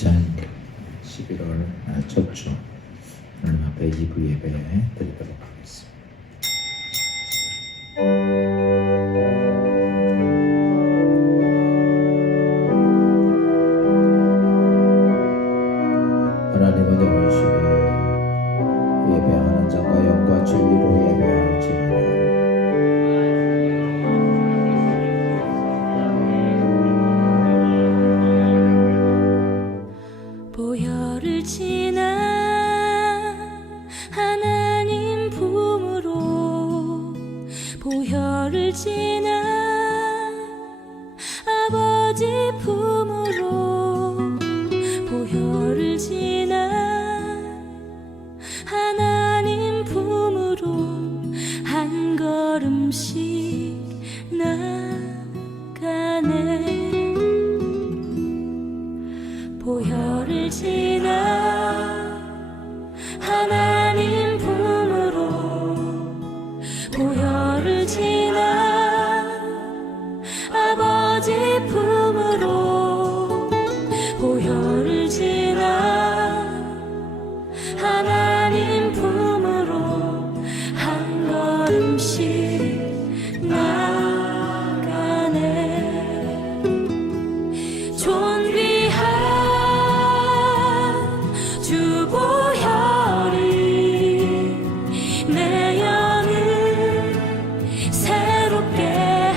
자, 11월 첫 주 하나님 앞에 2부 예배 드리도록 하겠습니다. 하나님은 영원하시니 예배하는 자가 영과 진리로 예배할지니라. 보혈을 지나 하나님 품으로, 보혈을 지나 아버지 품으로, 보혈을 지나 하나님 품으로 한 걸음씩 나가네. 보혈을 지나 하나님 품으로, 보혈을 지나 아버지 품으로, 보혈을 지나 하나님 품으로 한 걸음씩 나가네. 존귀한 주 보혈이 내 영을 새롭게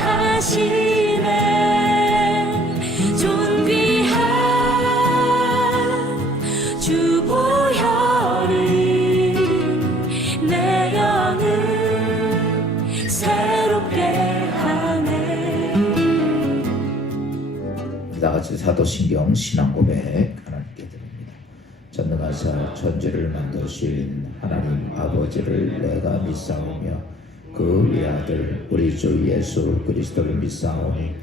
하시네. 존귀한 주 보혈이 내 영을 새롭게 하네. 다같이 사도신경 신앙고백 하나님께 드립니다. 전능하사 천지를 만드신 하나님 아버지를 내가 믿사오며 그 외아들 우리 주 예수 그리스도를 믿사오니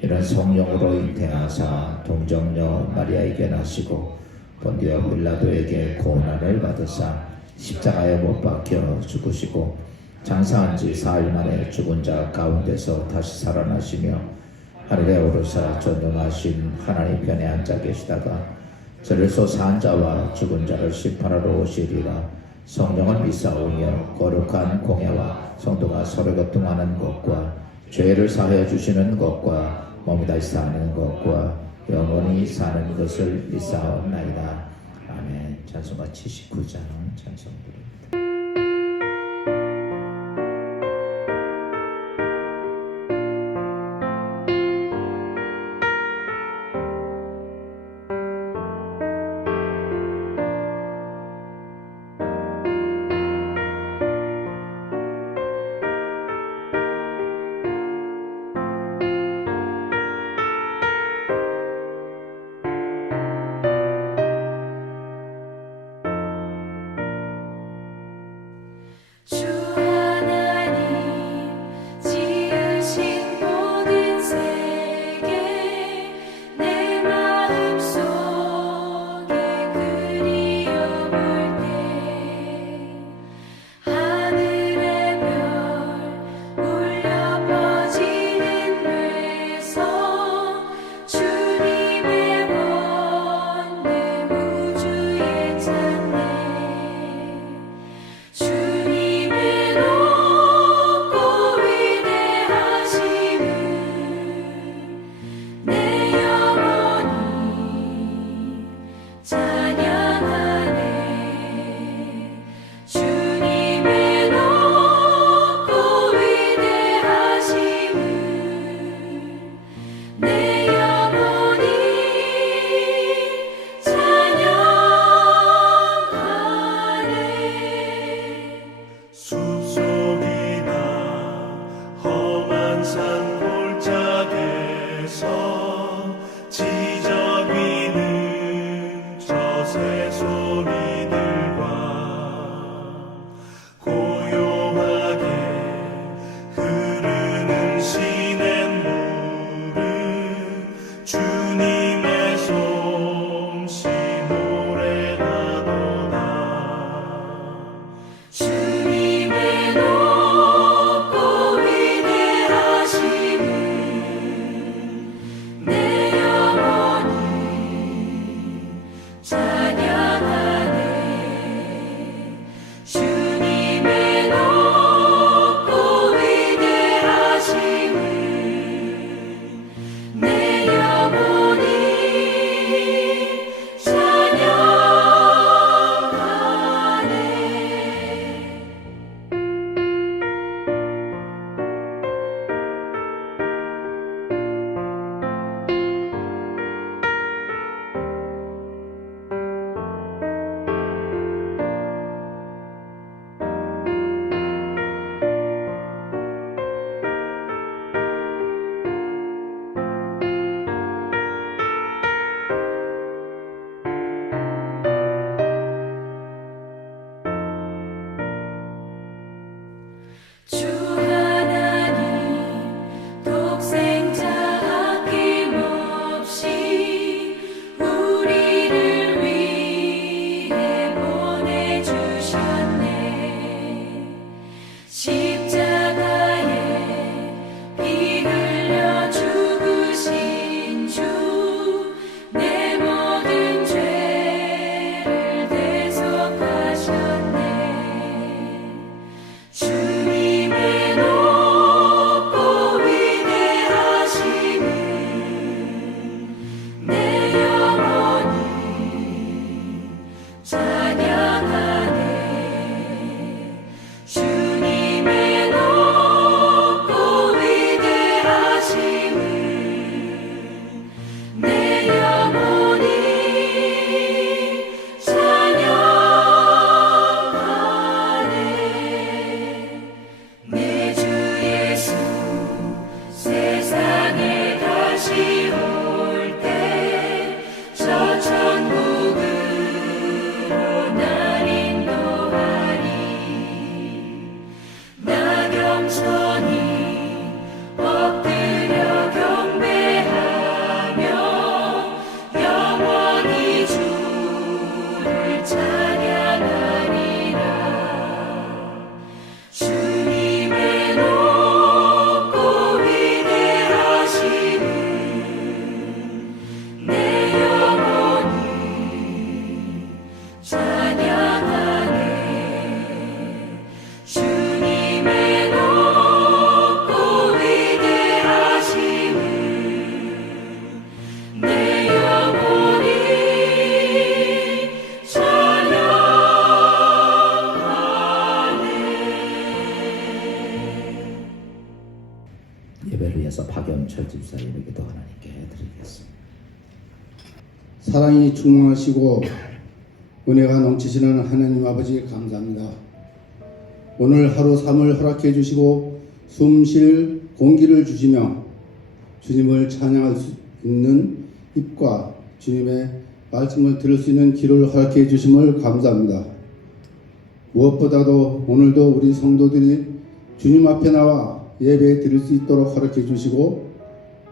이런 성령으로 잉태하사 동정녀 마리아에게 나시고 본디오 빌라도에게 고난을 받으사 십자가에 못 박혀 죽으시고 장사한 지 4일 만에 죽은 자 가운데서 다시 살아나시며 하늘에 오르사 전능하신 하나님 편에 앉아 계시다가 저리서 산 자와 죽은 자를 심판하러 오시리라. 성령을 믿사오며 거룩한 공예와 성도가 서로 교통하는 것과 죄를 사하여 주시는 것과 몸이 다시 사는 것과 영원히 사는 것을 믿사옵나이다. 아멘. 찬송가 79장 찬송드립니다. 박영철 집사님에게도 하나님께 드리겠습니다. 사랑이 충만하시고 은혜가 넘치시는 하나님 아버지 감사합니다. 오늘 하루 삶을 허락해 주시고 숨 쉴 공기를 주시며 주님을 찬양할 수 있는 입과 주님의 말씀을 들을 수 있는 귀를 허락해 주심을 감사합니다. 무엇보다도 오늘도 우리 성도들이 주님 앞에 나와 예배 드릴 수 있도록 허락해 주시고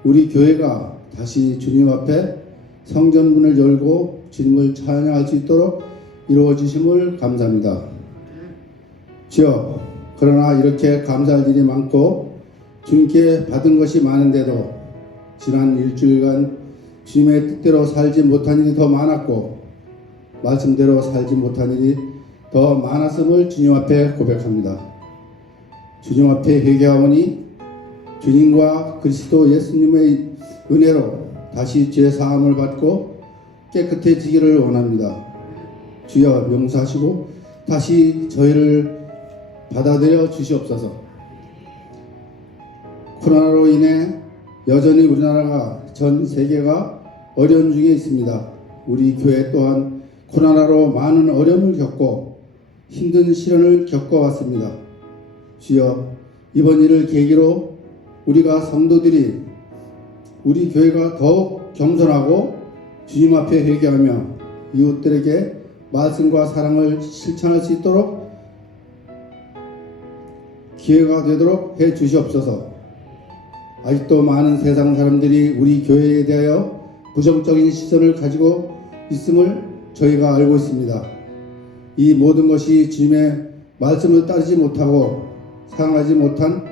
우리 교회가 다시 주님 앞에 성전문을 열고 주님을 찬양할 수 있도록 이루어 주심을 감사합니다. 주여, 그러나 이렇게 감사할 일이 많고 주님께 받은 것이 많은데도 지난 일주일간 주님의 뜻대로 살지 못한 일이 더 많았고 말씀대로 살지 못한 일이 더 많았음을 주님 앞에 고백합니다. 주님 앞에 회개하오니 주님과 그리스도 예수님의 은혜로 다시 죄 사함을 받고 깨끗해지기를 원합니다. 주여 용서하시고 다시 저희를 받아들여 주시옵소서. 코로나로 인해 여전히 우리나라가 전 세계가 어려운 중에 있습니다. 우리 교회 또한 코로나로 많은 어려움을 겪고 힘든 시련을 겪어왔습니다. 주여, 이번 일을 계기로 우리가 성도들이 우리 교회가 더욱 겸손하고 주님 앞에 회개하며 이웃들에게 말씀과 사랑을 실천할 수 있도록 기회가 되도록 해 주시옵소서. 아직도 많은 세상 사람들이 우리 교회에 대하여 부정적인 시선을 가지고 있음을 저희가 알고 있습니다. 이 모든 것이 주님의 말씀을 따르지 못하고 사랑하지 못한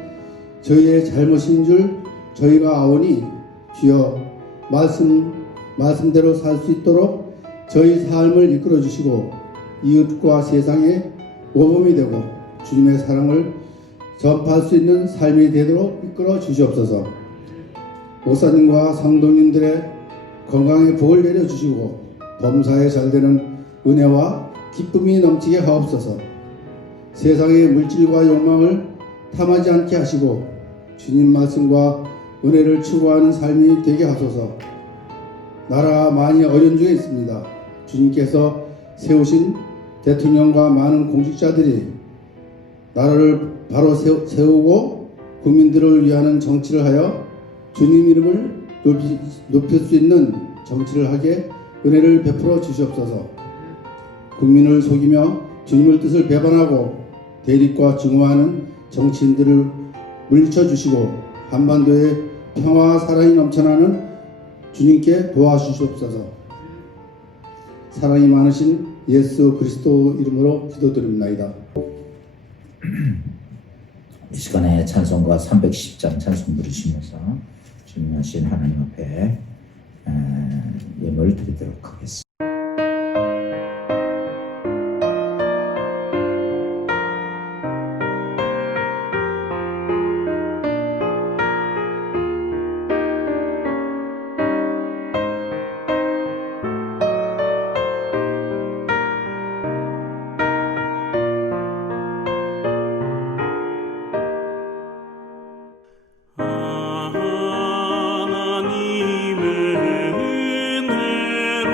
저희의 잘못인 줄 저희가 아오니 주여 말씀대로 살 수 있도록 저희 삶을 이끌어 주시고 이웃과 세상에 모범이 되고 주님의 사랑을 전파할 수 있는 삶이 되도록 이끌어 주시옵소서. 목사님과 성도님들의 건강에 복을 내려 주시고 범사에 잘되는 은혜와 기쁨이 넘치게 하옵소서. 세상의 물질과 욕망을 탐하지 않게 하시고 주님 말씀과 은혜를 추구하는 삶이 되게 하소서. 나라가 많이 어려운 중에 있습니다. 주님께서 세우신 대통령과 많은 공직자들이 나라를 바로 세우고 국민들을 위하는 정치를 하여 주님 이름을 높일 수 있는 정치를 하게 은혜를 베풀어 주시옵소서. 국민을 속이며 주님의 뜻을 배반하고 대립과 증오하는 정치인들을 물리쳐 주시고 한반도에 평화와 사랑이 넘쳐나는 주님께 도와주시옵소서. 사랑이 많으신 예수 그리스도 이름으로 기도드립니다. 이 시간에 찬송가 310장 찬송 부르시면서 주님하신 하나님 앞에 예물을 드리도록 하겠습니다. 하나님의 은혜로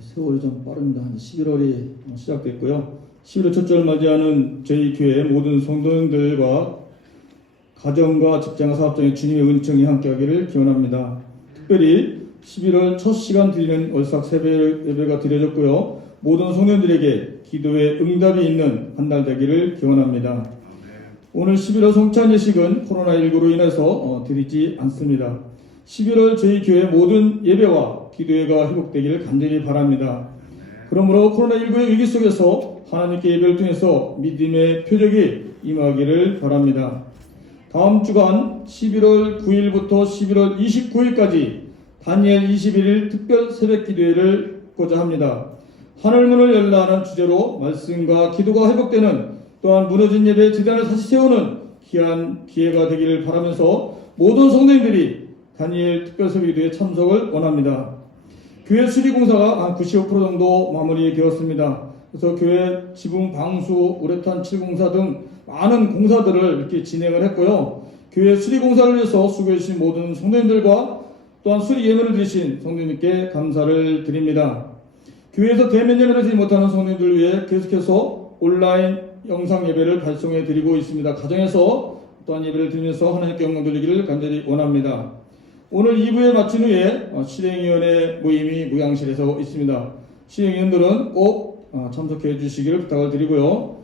세월이 좀 빠릅니다. 11월이 시작됐고요. 11월 첫 주를 맞이하는 저희 교회 모든 성도님들과 가정과 직장, 사업장에 주님의 은총이 함께하기를 기원합니다. 특별히 11월 첫 시간 드리는 월삭 새벽 예배가 드려졌고요. 모든 성도님들에게 기도의 응답이 있는 한 달 되기를 기원합니다. 오늘 11월 성찬 예식은 코로나19로 인해서 드리지 않습니다. 11월 저희 교회 모든 예배와 기도회가 회복되기를 간절히 바랍니다. 그러므로 코로나19의 위기 속에서 하나님께 예배를 통해서 믿음의 표적이 임하기를 바랍니다. 다음 주간 11월 9일부터 11월 29일까지 다니엘 21일 특별 새벽 기도회를 하고자 합니다. 하늘문을 열라 하는 주제로 말씀과 기도가 회복되는, 또한 무너진 예배의 재단을 다시 세우는 귀한 기회가 되기를 바라면서 모든 성도님들이 다니엘 특별 새벽 기도에 참석을 원합니다. 교회 수리공사가 한 95% 정도 마무리되었습니다. 그래서 교회 지붕, 방수, 우레탄 칠공사 등 많은 공사들을 이렇게 진행을 했고요. 교회 수리공사를 위해서 수고해주신 모든 성도님들과 또한 수리 예물을 드리신 성도님께 감사를 드립니다. 교회에서 대면 예배를 드리지 못하는 성도님들을 위해 계속해서 온라인 영상 예배를 발송해 드리고 있습니다. 가정에서 또한 예배를 드리면서 하나님께 영광 돌리기를 간절히 원합니다. 오늘 2부에 마친 후에 실행위원회 모임이 무양실에서 있습니다. 실행위원들은 꼭 참석해 주시기를 부탁을 드리고요.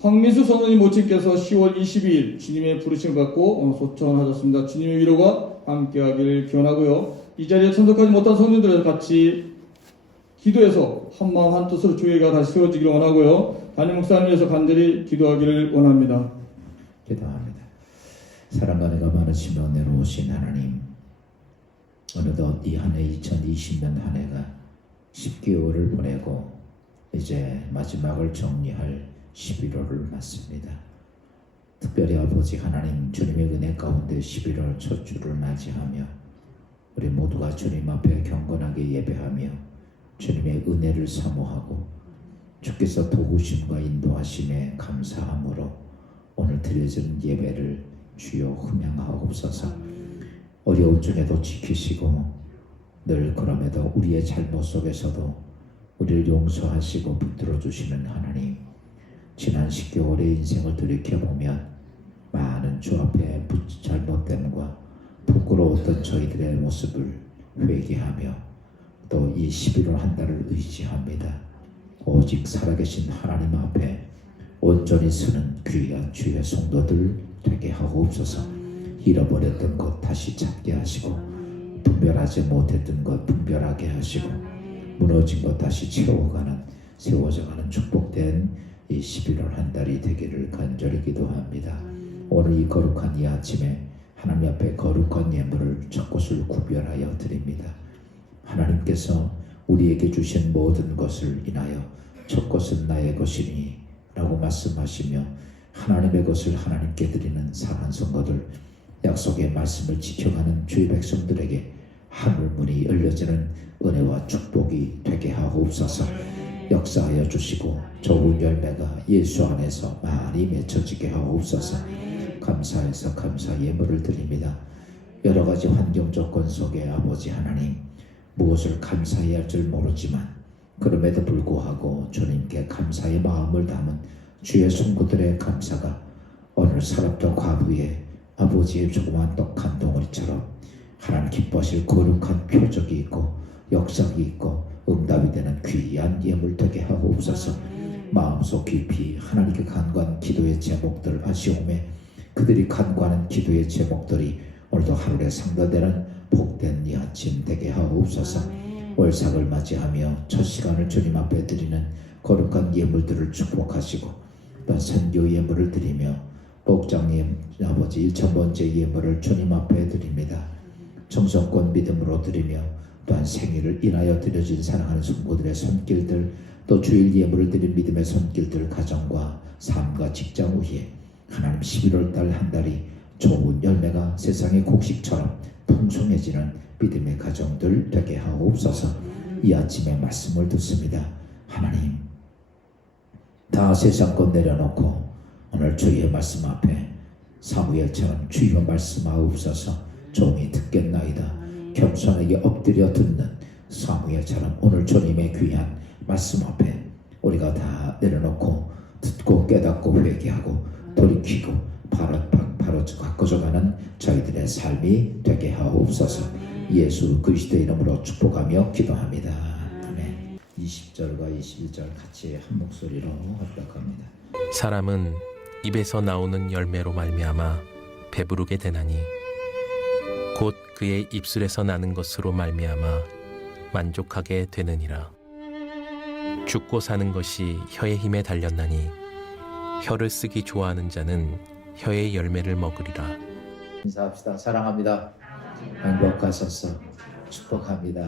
황민수 성도님 모친께서 10월 22일 주님의 부르심을 받고 소천하셨습니다. 주님의 위로가 함께하기를 기원하고요. 이 자리에 참석하지 못한 성도님들과 같이 기도해서 한마음 한뜻으로 교회가 다시 세워지기를 원하고요. 담임 목사님 위해서 간절히 기도하기를 원합니다. 기도합니다. 사랑과 은혜가 많으시며 내려오신 하나님, 어느덧 이 한 해 2020년 한 해가 10개월을 보내고 이제 마지막을 정리할 11월을 맞습니다. 특별히 아버지 하나님 주님의 은혜 가운데 11월 첫 주를 맞이하며 우리 모두가 주님 앞에 경건하게 예배하며 주님의 은혜를 사모하고 주께서 도우심과 인도하심에 감사함으로 오늘 드려진 예배를 주여 흠양하옵소서. 어려운 중에도 지키시고 늘 그럼에도 우리의 잘못 속에서도 우리를 용서하시고 붙들어 주시는 하나님, 지난 10개월의 인생을 돌이켜보면 많은 주 앞에 잘못됨과 부끄러웠던 저희들의 모습을 회개하며 또 이 11월 한 달을 의지합니다. 오직 살아계신 하나님 앞에 온전히 서는 귀한 주의 성도들 되게 하옵소서. 잃어버렸던 것 다시 찾게 하시고 분별하지 못했던 것 분별하게 하시고 무너진 것 다시 채워가는, 세워져가는 축복된 이 11월 한 달이 되기를 간절히 기도합니다. 오늘 이 거룩한 이 아침에 하나님 앞에 거룩한 예물을 첫 곳을 구별하여 드립니다. 하나님께서 우리에게 주신 모든 것을 인하여 첫 것은 나의 것이니 라고 말씀하시며 하나님의 것을 하나님께 드리는 사랑하는 성도들, 약속의 말씀을 지켜가는 주의 백성들에게 하늘문이 열려지는 은혜와 축복이 되게 하옵소서. 역사하여 주시고 좋은 열매가 예수 안에서 많이 맺혀지게 하옵소서. 감사해서 감사 예물을 드립니다. 여러 가지 환경 조건 속에 아버지 하나님, 무엇을 감사해야 할 줄 모르지만 그럼에도 불구하고 주님께 감사의 마음을 담은 주의 성도들의 감사가 오늘 사람과 과부의 아버지의 조그만 떡 한 덩어리처럼 하나님 기뻐하실 거룩한 표적이 있고 역사가 있고 응답이 되는 귀한 예물 되게 하옵소서. 마음속 깊이 하나님께 간구하는 기도의 제목들 아시오매 그들이 간구하는 기도의 제목들이 오늘도 하늘에 상달되는 복된 이 아침 되게 하옵소서. 월삭을 맞이하며 첫 시간을 주님 앞에 드리는 거룩한 예물들을 축복하시고 또 선교 예물을 드리며 복장 아버지 1000번째 예물을 주님 앞에 드립니다. 정성권 믿음으로 드리며 또한 생일을 인하여 드려진 사랑하는 성도들의 손길들, 또 주일 예물을 드린 믿음의 손길들, 가정과 삶과 직장 후에 하나님 11월달 한 달이 좋은 열매가 세상의 곡식처럼 풍성해지는 믿음의 가정들 되게 하옵소서. 이 아침에 말씀을 듣습니다. 하나님, 다 세상 것 내려놓고 오늘 주의 말씀 앞에 사무엘처럼 주여 말씀하옵소서. 종이 듣겠나이다. 겸손하게 엎드려 듣는 사무엘처럼 오늘 주님의 귀한 말씀 앞에 우리가 다 내려놓고 듣고 깨닫고 회개하고 돌이키고 바로 바꿔져가는 저희들의 삶이 되게 하옵소서. 예수 그리스도의 이름으로 축복하며 기도합니다. 아멘. 20절과 21절 같이 한 목소리로 합독합니다. 사람은 입에서 나오는 열매로 말미암아 배부르게 되나니 곧 그의 입술에서 나는 것으로 말미암아 만족하게 되느니라. 죽고 사는 것이 혀의 힘에 달렸나니 혀를 쓰기 좋아하는 자는 혀의 열매를 먹으리라. 인사합시다. 사랑합니다. 행복하소서. 축복합니다.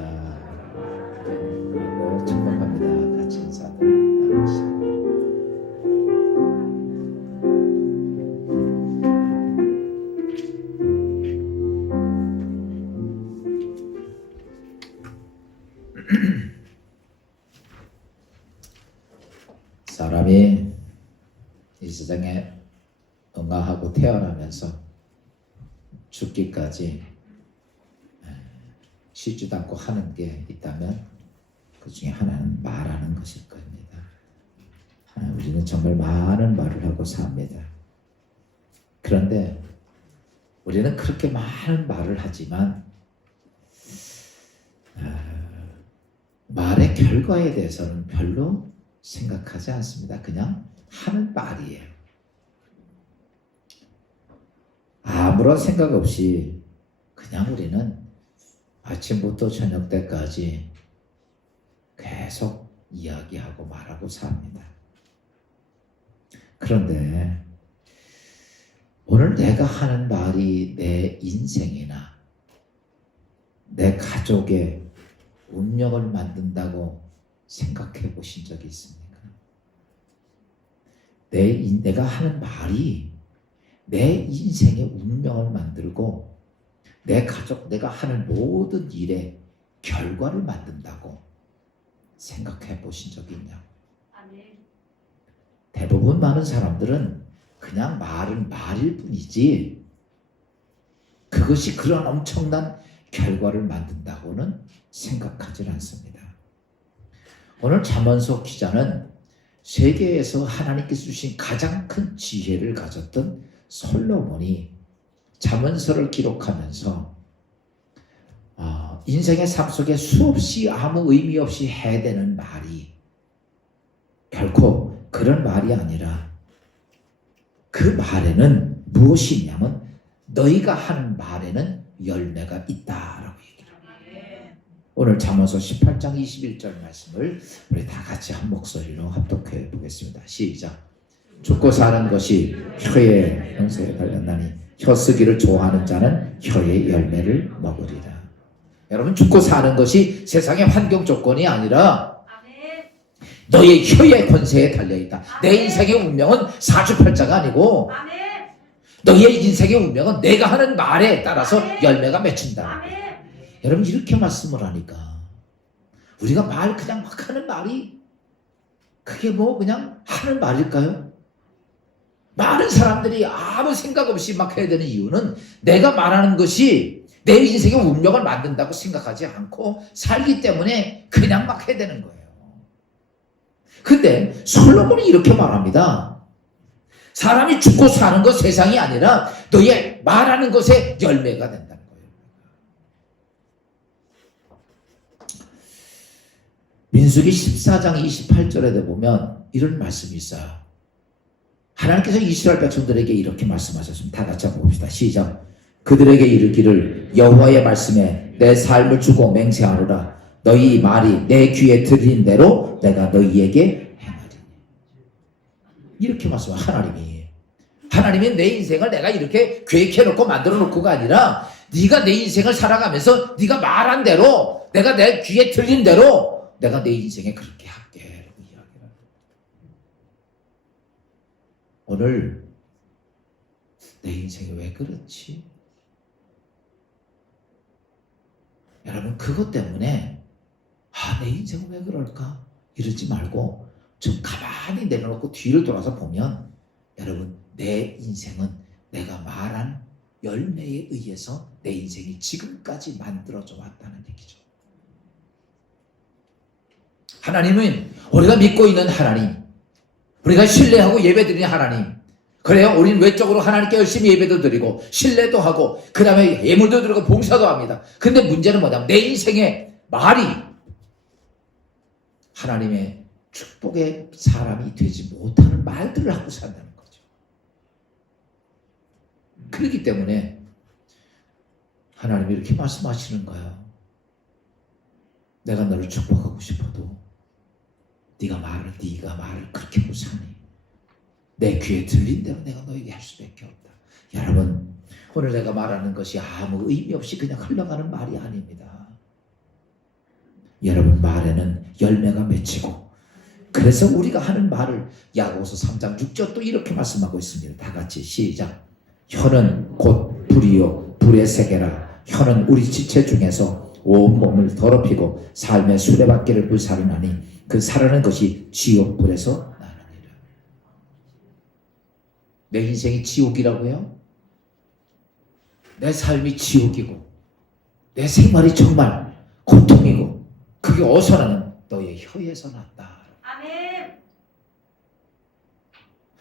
그리고 축복합니다. 같이 인사드립니다. 사람이 이 세상에 응아하고 태어나면서 죽기까지 쉬지도 않고 하는 게 있다면 그 중에 하나는 말하는 것일 겁니다. 우리는 정말 많은 말을 하고 삽니다. 그런데 우리는 그렇게 많은 말을 하지만 말의 결과에 대해서는 별로 생각하지 않습니다. 그냥 하는 말이에요. 아무런 생각 없이 그냥 우리는 아침부터 저녁 때까지 계속 이야기하고 말하고 삽니다. 그런데 오늘 내가 하는 말이 내 인생이나 내 가족의 운명을 만든다고 생각해 보신 적이 있습니까? 내가 하는 말이 내 인생의 운명을 만들고 내 가족, 내가 하는 모든 일의 결과를 만든다고 생각해 보신 적이 있냐고. 대부분 많은 사람들은 그냥 말은 말일 뿐이지 그것이 그런 엄청난 결과를 만든다고는 생각하지 않습니다. 오늘 잠언서 기자는 세계에서 하나님께서 주신 가장 큰 지혜를 가졌던 솔로몬이 잠언서를 기록하면서 인생의 삶 속에 수없이 아무 의미 없이 해대는 말이 결코 그런 말이 아니라 그 말에는 무엇이 있냐면 너희가 하는 말에는 열매가 있다라고 얘기를 합니다. 오늘 잠언서 18장 21절 말씀을 우리 다 같이 한 목소리로 합독해 보겠습니다. 시작. 죽고 사는 것이 혀의 형세에 달렸나니 혀 쓰기를 좋아하는 자는 혀의 열매를 먹으리라. 여러분, 죽고 사는 것이 세상의 환경 조건이 아니라 너의 혀의 권세에 달려있다. 내 인생의 운명은 사주팔자가 아니고 너의 인생의 운명은 내가 하는 말에 따라서 열매가 맺힌다. 여러분, 이렇게 말씀을 하니까 우리가 말 그냥 막 하는 말이 그게 뭐 그냥 하는 말일까요? 많은 사람들이 아무 생각 없이 막 해야 되는 이유는 내가 말하는 것이 내 인생의 운명을 만든다고 생각하지 않고 살기 때문에 그냥 막 해야 되는 거예요. 근데 솔로몬이 이렇게 말합니다. 사람이 죽고 사는 것 세상이 아니라 너의 말하는 것에 열매가 된다는 거예요. 민수기 14장 28절에 보면 이런 말씀이 있어요. 하나님께서 이스라엘 백성들에게 이렇게 말씀하셨습니다. 다 같이 한번 봅시다. 시작. 그들에게 이르기를 여호와의 말씀에 내 삶을 주고 맹세하노라. 너희 말이 내 귀에 들린 대로 내가 너희에게 행하리니. 이렇게 말씀하세요. 하나님이 내 인생을 내가 이렇게 계획해놓고 만들어놓고가 아니라 네가 내 인생을 살아가면서 네가 말한 대로 내가 내 귀에 들린 대로 내가 내 인생에 그렇게 할게. 오늘 내 인생이 왜 그렇지? 여러분, 그것 때문에 내 인생은 왜 그럴까? 이러지 말고 좀 가만히 내려놓고 뒤를 돌아서 보면 여러분, 내 인생은 내가 말한 열매에 의해서 내 인생이 지금까지 만들어져 왔다는 얘기죠. 하나님은 우리가 믿고 있는 하나님, 우리가 신뢰하고 예배드리는 하나님. 그래요. 우리는 외적으로 하나님께 열심히 예배도 드리고 신뢰도 하고 그 다음에 예물도 드리고 봉사도 합니다. 근데 문제는 뭐냐면 내 인생의 말이 하나님의 축복의 사람이 되지 못하는 말들을 하고 산다는 거죠. 그렇기 때문에 하나님이 이렇게 말씀하시는 거예요. 내가 너를 축복하고 싶어도 네가 말을 그렇게 하고 사니 내 귀에 들린 대로 내가 너에게 할 수밖에 없다. 여러분, 오늘 내가 말하는 것이 아무 의미 없이 그냥 흘러가는 말이 아닙니다. 여러분 말에는 열매가 맺히고, 그래서 우리가 하는 말을 야고보서 3장 6절 또 이렇게 말씀하고 있습니다. 다 같이 시작. 혀는 곧 불이요 불의 세계라. 혀는 우리 지체 중에서 온 몸을 더럽히고 삶의 수레바퀴를 불살르나니 그 살아는 것이 지옥 불에서 나느니라. 내 인생이 지옥이라고요? 내 삶이 지옥이고 내 생활이 정말 고통이고 그게 어디서 나는? 너의 혀에서 났다. 아멘.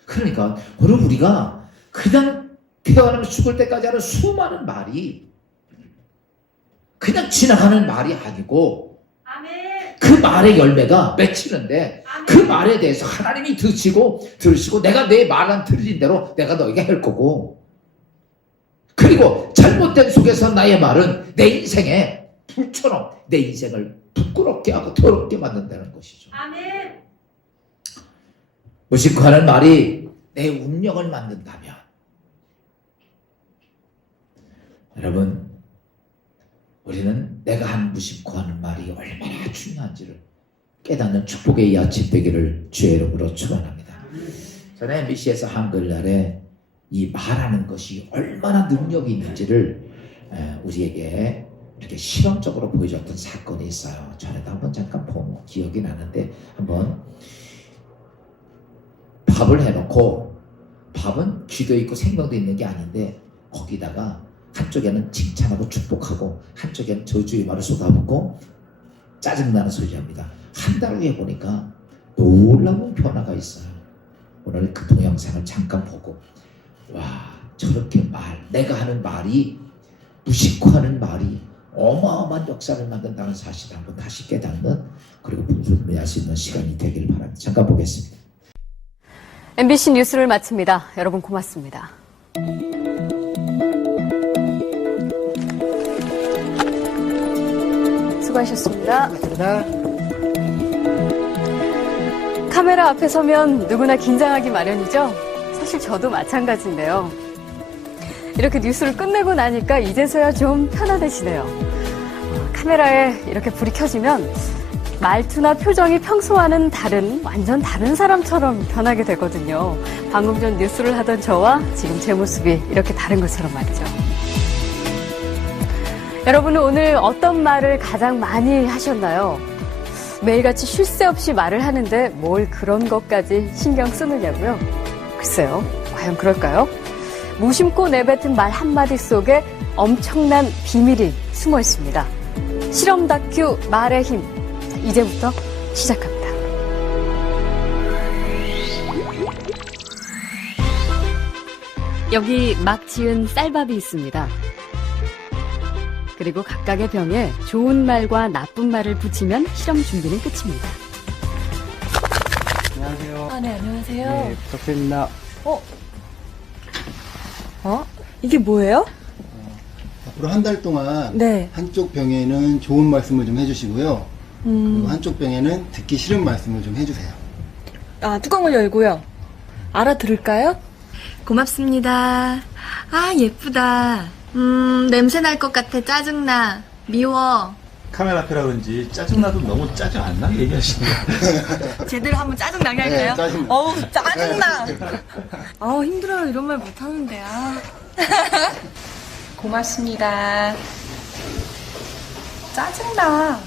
그러니까 오늘 우리가 그냥 태어나면 죽을 때까지 하는 수많은 말이 그냥 지나가는 말이 아니고 아멘. 그 말의 열매가 맺히는데 그 말에 대해서 하나님이 들으시고 내가 내 말은 들린 대로 내가 너에게 할 거고, 그리고 잘못된 속에서 나의 말은 내 인생에 불처럼 내 인생을 부끄럽게 하고 더럽게 만든다는 것이죠. 아멘. 무심코 하는 말이 내 운명을 만든다면, 여러분, 우리는 내가 한 무심코 하는 말이 얼마나 중요한지를 깨닫는 축복의 이 아침 되기를 주의 이름으로 축원합니다. 저는 MBC에서 한글날에 이 말하는 것이 얼마나 능력이 있는지를 우리에게 이렇게 실험적으로 보여줬던 사건이 있어요. 전에도 한번 잠깐 본 기억이 나는데, 한번 밥을 해놓고, 밥은 쥐도 있고 생명도 있는 게 아닌데 거기다가 한쪽에는 칭찬하고 축복하고 한쪽에는 저주의 말을 쏟아붓고 짜증나는 소리 합니다. 한 달 후에 보니까 놀라운 변화가 있어요. 오늘 그 동영상을 잠깐 보고, 와, 저렇게 내가 하는 말이, 무심코 하는 말이 어마어마한 역사를 만든다는 사실을 한번 다시 깨닫는, 그리고 분별할 수 있는 시간이 되길 바랍니다. 잠깐 보겠습니다. MBC 뉴스를 마칩니다. 여러분 고맙습니다. 수고하셨습니다. 카메라 앞에 서면 누구나 긴장하기 마련이죠. 사실 저도 마찬가지인데요. 이렇게 뉴스를 끝내고 나니까 이제서야 좀 편안해지네요. 카메라에 이렇게 불이 켜지면 말투나 표정이 평소와는 완전 다른 사람처럼 변하게 되거든요. 방금 전 뉴스를 하던 저와 지금 제 모습이 이렇게 다른 것처럼 말이죠. 여러분은 오늘 어떤 말을 가장 많이 하셨나요? 매일같이 쉴 새 없이 말을 하는데 뭘 그런 것까지 신경 쓰느냐고요? 글쎄요, 과연 그럴까요? 무심코 내뱉은 말 한마디 속에 엄청난 비밀이 숨어 있습니다. 실험 다큐 말의 힘, 이제부터 시작합니다. 여기 막 지은 쌀밥이 있습니다. 그리고 각각의 병에 좋은 말과 나쁜 말을 붙이면 실험 준비는 끝입니다. 안녕하세요. 아, 네, 안녕하세요. 네, 부탁드립니다. 이게 뭐예요? 앞으로 한 달 동안 네. 한쪽 병에는 좋은 말씀을 좀 해주시고요. 그리고 한쪽 병에는 듣기 싫은 말씀을 좀 해주세요. 아, 뚜껑을 열고요. 알아들을까요? 고맙습니다. 아, 예쁘다. 냄새 날 것 같아. 짜증나. 미워. 카메라 앞이라 그런지 짜증나도 너무 짜증 안 나게 얘기하시네요. 제대로 한번 짜증나게 할까요? 네, 짜증나. 어우, 짜증나. 아우, 힘들어요. 이런 말 못하는데. 아. 고맙습니다. 짜증나.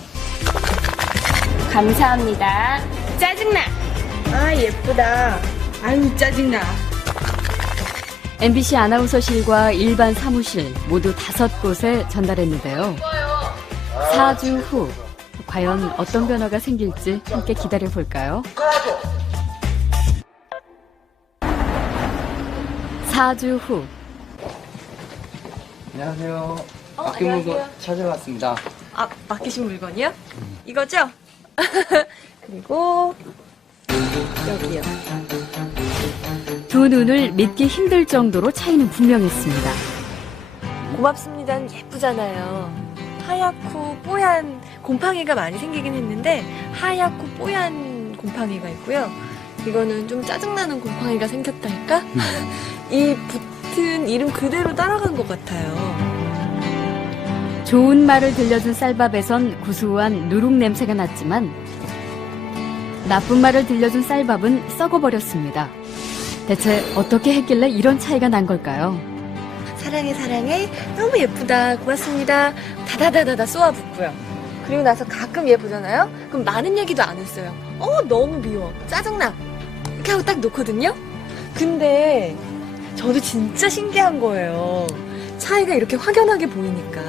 감사합니다. 짜증나. 아, 예쁘다. 아유, 짜증나. MBC 아나운서실과 일반 사무실 모두 5곳에 전달했는데요. 4주 후 과연 어떤 변화가 생길지 함께 기다려 볼까요? 4주 후. 안녕하세요. 맡긴 물건 찾아왔습니다. 아, 맡기신 물건이요? 이거죠? 그리고 여기요. 두 눈을 믿기 힘들 정도로 차이는 분명했습니다. 고맙습니다는 예쁘잖아요. 하얗고 뽀얀 곰팡이가 많이 생기긴 했는데 하얗고 뽀얀 곰팡이가 있고요. 이거는 좀 짜증나는 곰팡이가 생겼달까? 이 붙은 이름 그대로 따라간 것 같아요. 좋은 말을 들려준 쌀밥에선 구수한 누룩 냄새가 났지만 나쁜 말을 들려준 쌀밥은 썩어버렸습니다. 대체 어떻게 했길래 이런 차이가 난 걸까요? 사랑해 사랑해 너무 예쁘다 고맙습니다 다다다다다 쏘아붙고요. 그리고 나서 가끔 얘 보잖아요. 그럼 많은 얘기도 안 했어요. 너무 미워 짜증나 이렇게 하고 딱 놓거든요. 근데 저도 진짜 신기한 거예요. 차이가 이렇게 확연하게 보이니까.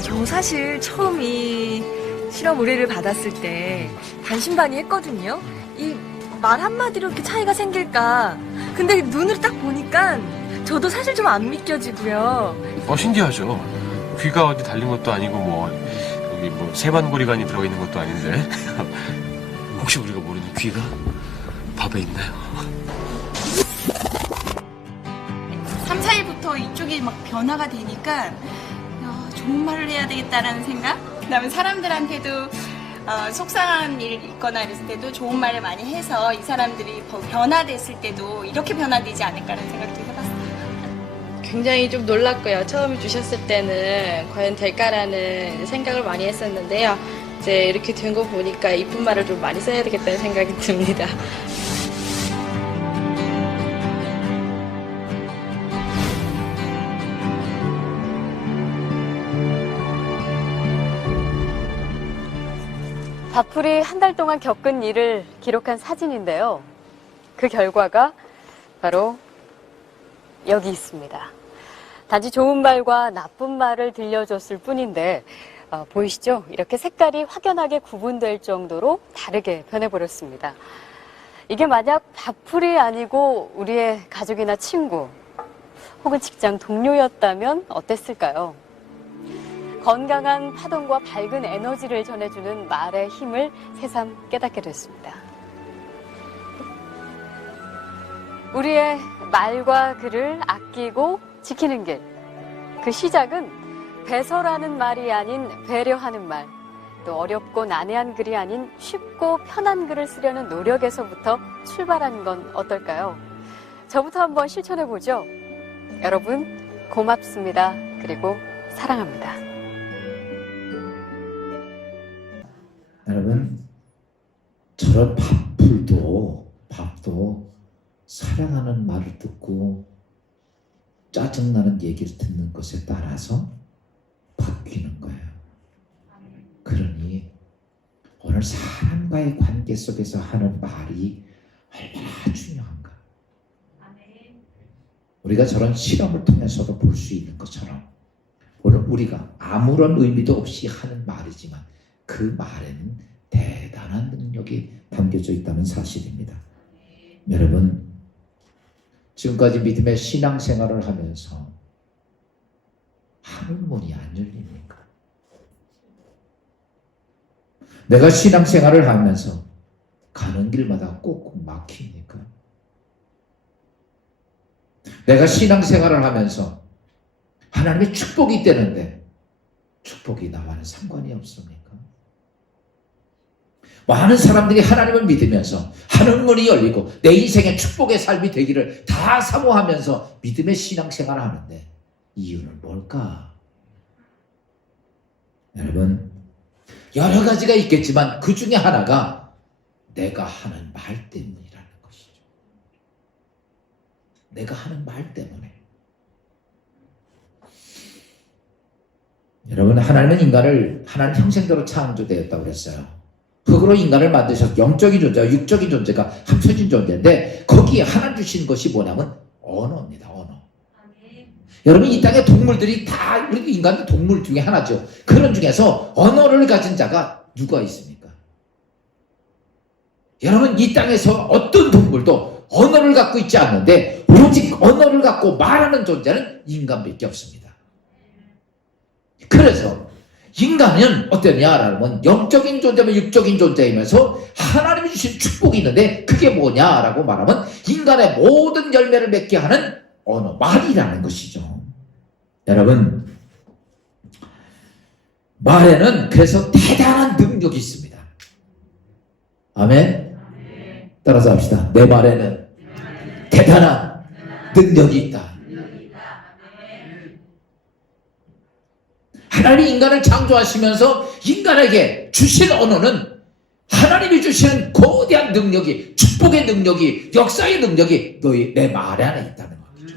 저 사실 처음 이 실험 의뢰를 받았을 때 반신반의했거든요. 이 말 한마디로 이렇게 차이가 생길까. 근데 눈으로 딱 보니까 저도 사실 좀 안 믿겨지고요. 신기하죠. 귀가 어디 달린 것도 아니고 여기 세반고리관이 들어있는 것도 아닌데 혹시 우리가 모르는 귀가 밥에 있나요? 3, 4일부터 이쪽이 막 변화가 되니까 좋은 말을 해야 되겠다라는 생각? 그다음에 사람들한테도 속상한 일 있거나 이랬을 때도 좋은 말을 많이 해서 이 사람들이 변화됐을 때도 이렇게 변화되지 않을까라는 생각도 해봤어요. 굉장히 좀 놀랐고요. 처음 주셨을 때는 과연 될까라는 생각을 많이 했었는데요. 이제 이렇게 된 거 보니까 이쁜 말을 좀 많이 써야 되겠다는 생각이 듭니다. 밥풀이 한 달 동안 겪은 일을 기록한 사진인데요. 그 결과가 바로 여기 있습니다. 단지 좋은 말과 나쁜 말을 들려줬을 뿐인데 보이시죠? 이렇게 색깔이 확연하게 구분될 정도로 다르게 변해버렸습니다. 이게 만약 밥풀이 아니고 우리의 가족이나 친구 혹은 직장 동료였다면 어땠을까요? 건강한 파동과 밝은 에너지를 전해주는 말의 힘을 새삼 깨닫게 됐습니다. 우리의 말과 글을 아끼고 지키는 길. 그 시작은 배설하는 말이 아닌 배려하는 말, 또 어렵고 난해한 글이 아닌 쉽고 편한 글을 쓰려는 노력에서부터 출발한 건 어떨까요? 저부터 한번 실천해보죠. 여러분, 고맙습니다. 그리고 사랑합니다. 여러분, 저런 밥도 사랑하는 말을 듣고 짜증나는 얘기를 듣는 것에 따라서 바뀌는 거예요. 그러니 오늘 사람과의 관계 속에서 하는 말이 얼마나 중요한가. 우리가 저런 실험을 통해서도 볼 수 있는 것처럼 오늘 우리가 아무런 의미도 없이 하는 말이지만 그 말에는 대단한 능력이 담겨져 있다는 사실입니다. 여러분, 지금까지 믿음의 신앙생활을 하면서 하늘문이 안 열립니까? 내가 신앙생활을 하면서 가는 길마다 꼭 막힙니까? 내가 신앙생활을 하면서 하나님의 축복이 있다는데 축복이 나와는 상관이 없습니까? 많은 사람들이 하나님을 믿으면서 하늘문이 열리고 내 인생의 축복의 삶이 되기를 다 사모하면서 믿음의 신앙생활을 하는데 이유는 뭘까? 여러분, 여러 가지가 있겠지만 그 중에 하나가 내가 하는 말 때문이라는 것이죠. 내가 하는 말 때문에. 여러분, 하나님은 인간을 하나님 형상대로 창조되었다고 그랬어요. 흙으로 인간을 만드셔서 영적인 존재와 육적인 존재가 합쳐진 존재인데 거기에 하나 주신 것이 뭐냐면 언어입니다. 언어. 여러분, 이 땅의 동물들이 다 우리 인간도 동물 중에 하나죠. 그런 중에서 언어를 가진 자가 누가 있습니까? 여러분, 이 땅에서 어떤 동물도 언어를 갖고 있지 않는데 오직 언어를 갖고 말하는 존재는 인간밖에 없습니다. 그래서 인간은 어떠냐라면 영적인 존재면 육적인 존재이면서 하나님이 주신 축복이 있는데 그게 뭐냐라고 말하면 인간의 모든 열매를 맺게 하는 언어, 말이라는 것이죠. 여러분, 말에는 그래서 대단한 능력이 있습니다. 아멘? 따라서 합시다. 내 말에는 대단한 능력이 있다. 하나님이 인간을 창조하시면서 인간에게 주신 언어는 하나님이 주시는 거대한 능력이, 축복의 능력이, 역사의 능력이 내 말 안에 있다는 거죠.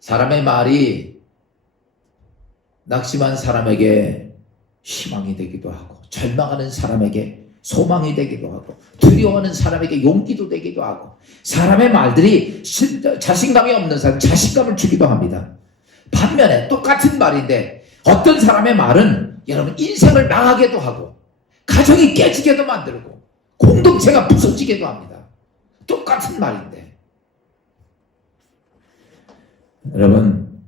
사람의 말이 낙심한 사람에게 희망이 되기도 하고, 절망하는 사람에게 소망이 되기도 하고, 두려워하는 사람에게 용기도 되기도 하고, 사람의 말들이 자신감이 없는 사람 자신감을 주기도 합니다. 반면에 똑같은 말인데 어떤 사람의 말은 여러분 인생을 망하게도 하고 가정이 깨지게도 만들고 공동체가 부서지게도 합니다. 똑같은 말인데 여러분,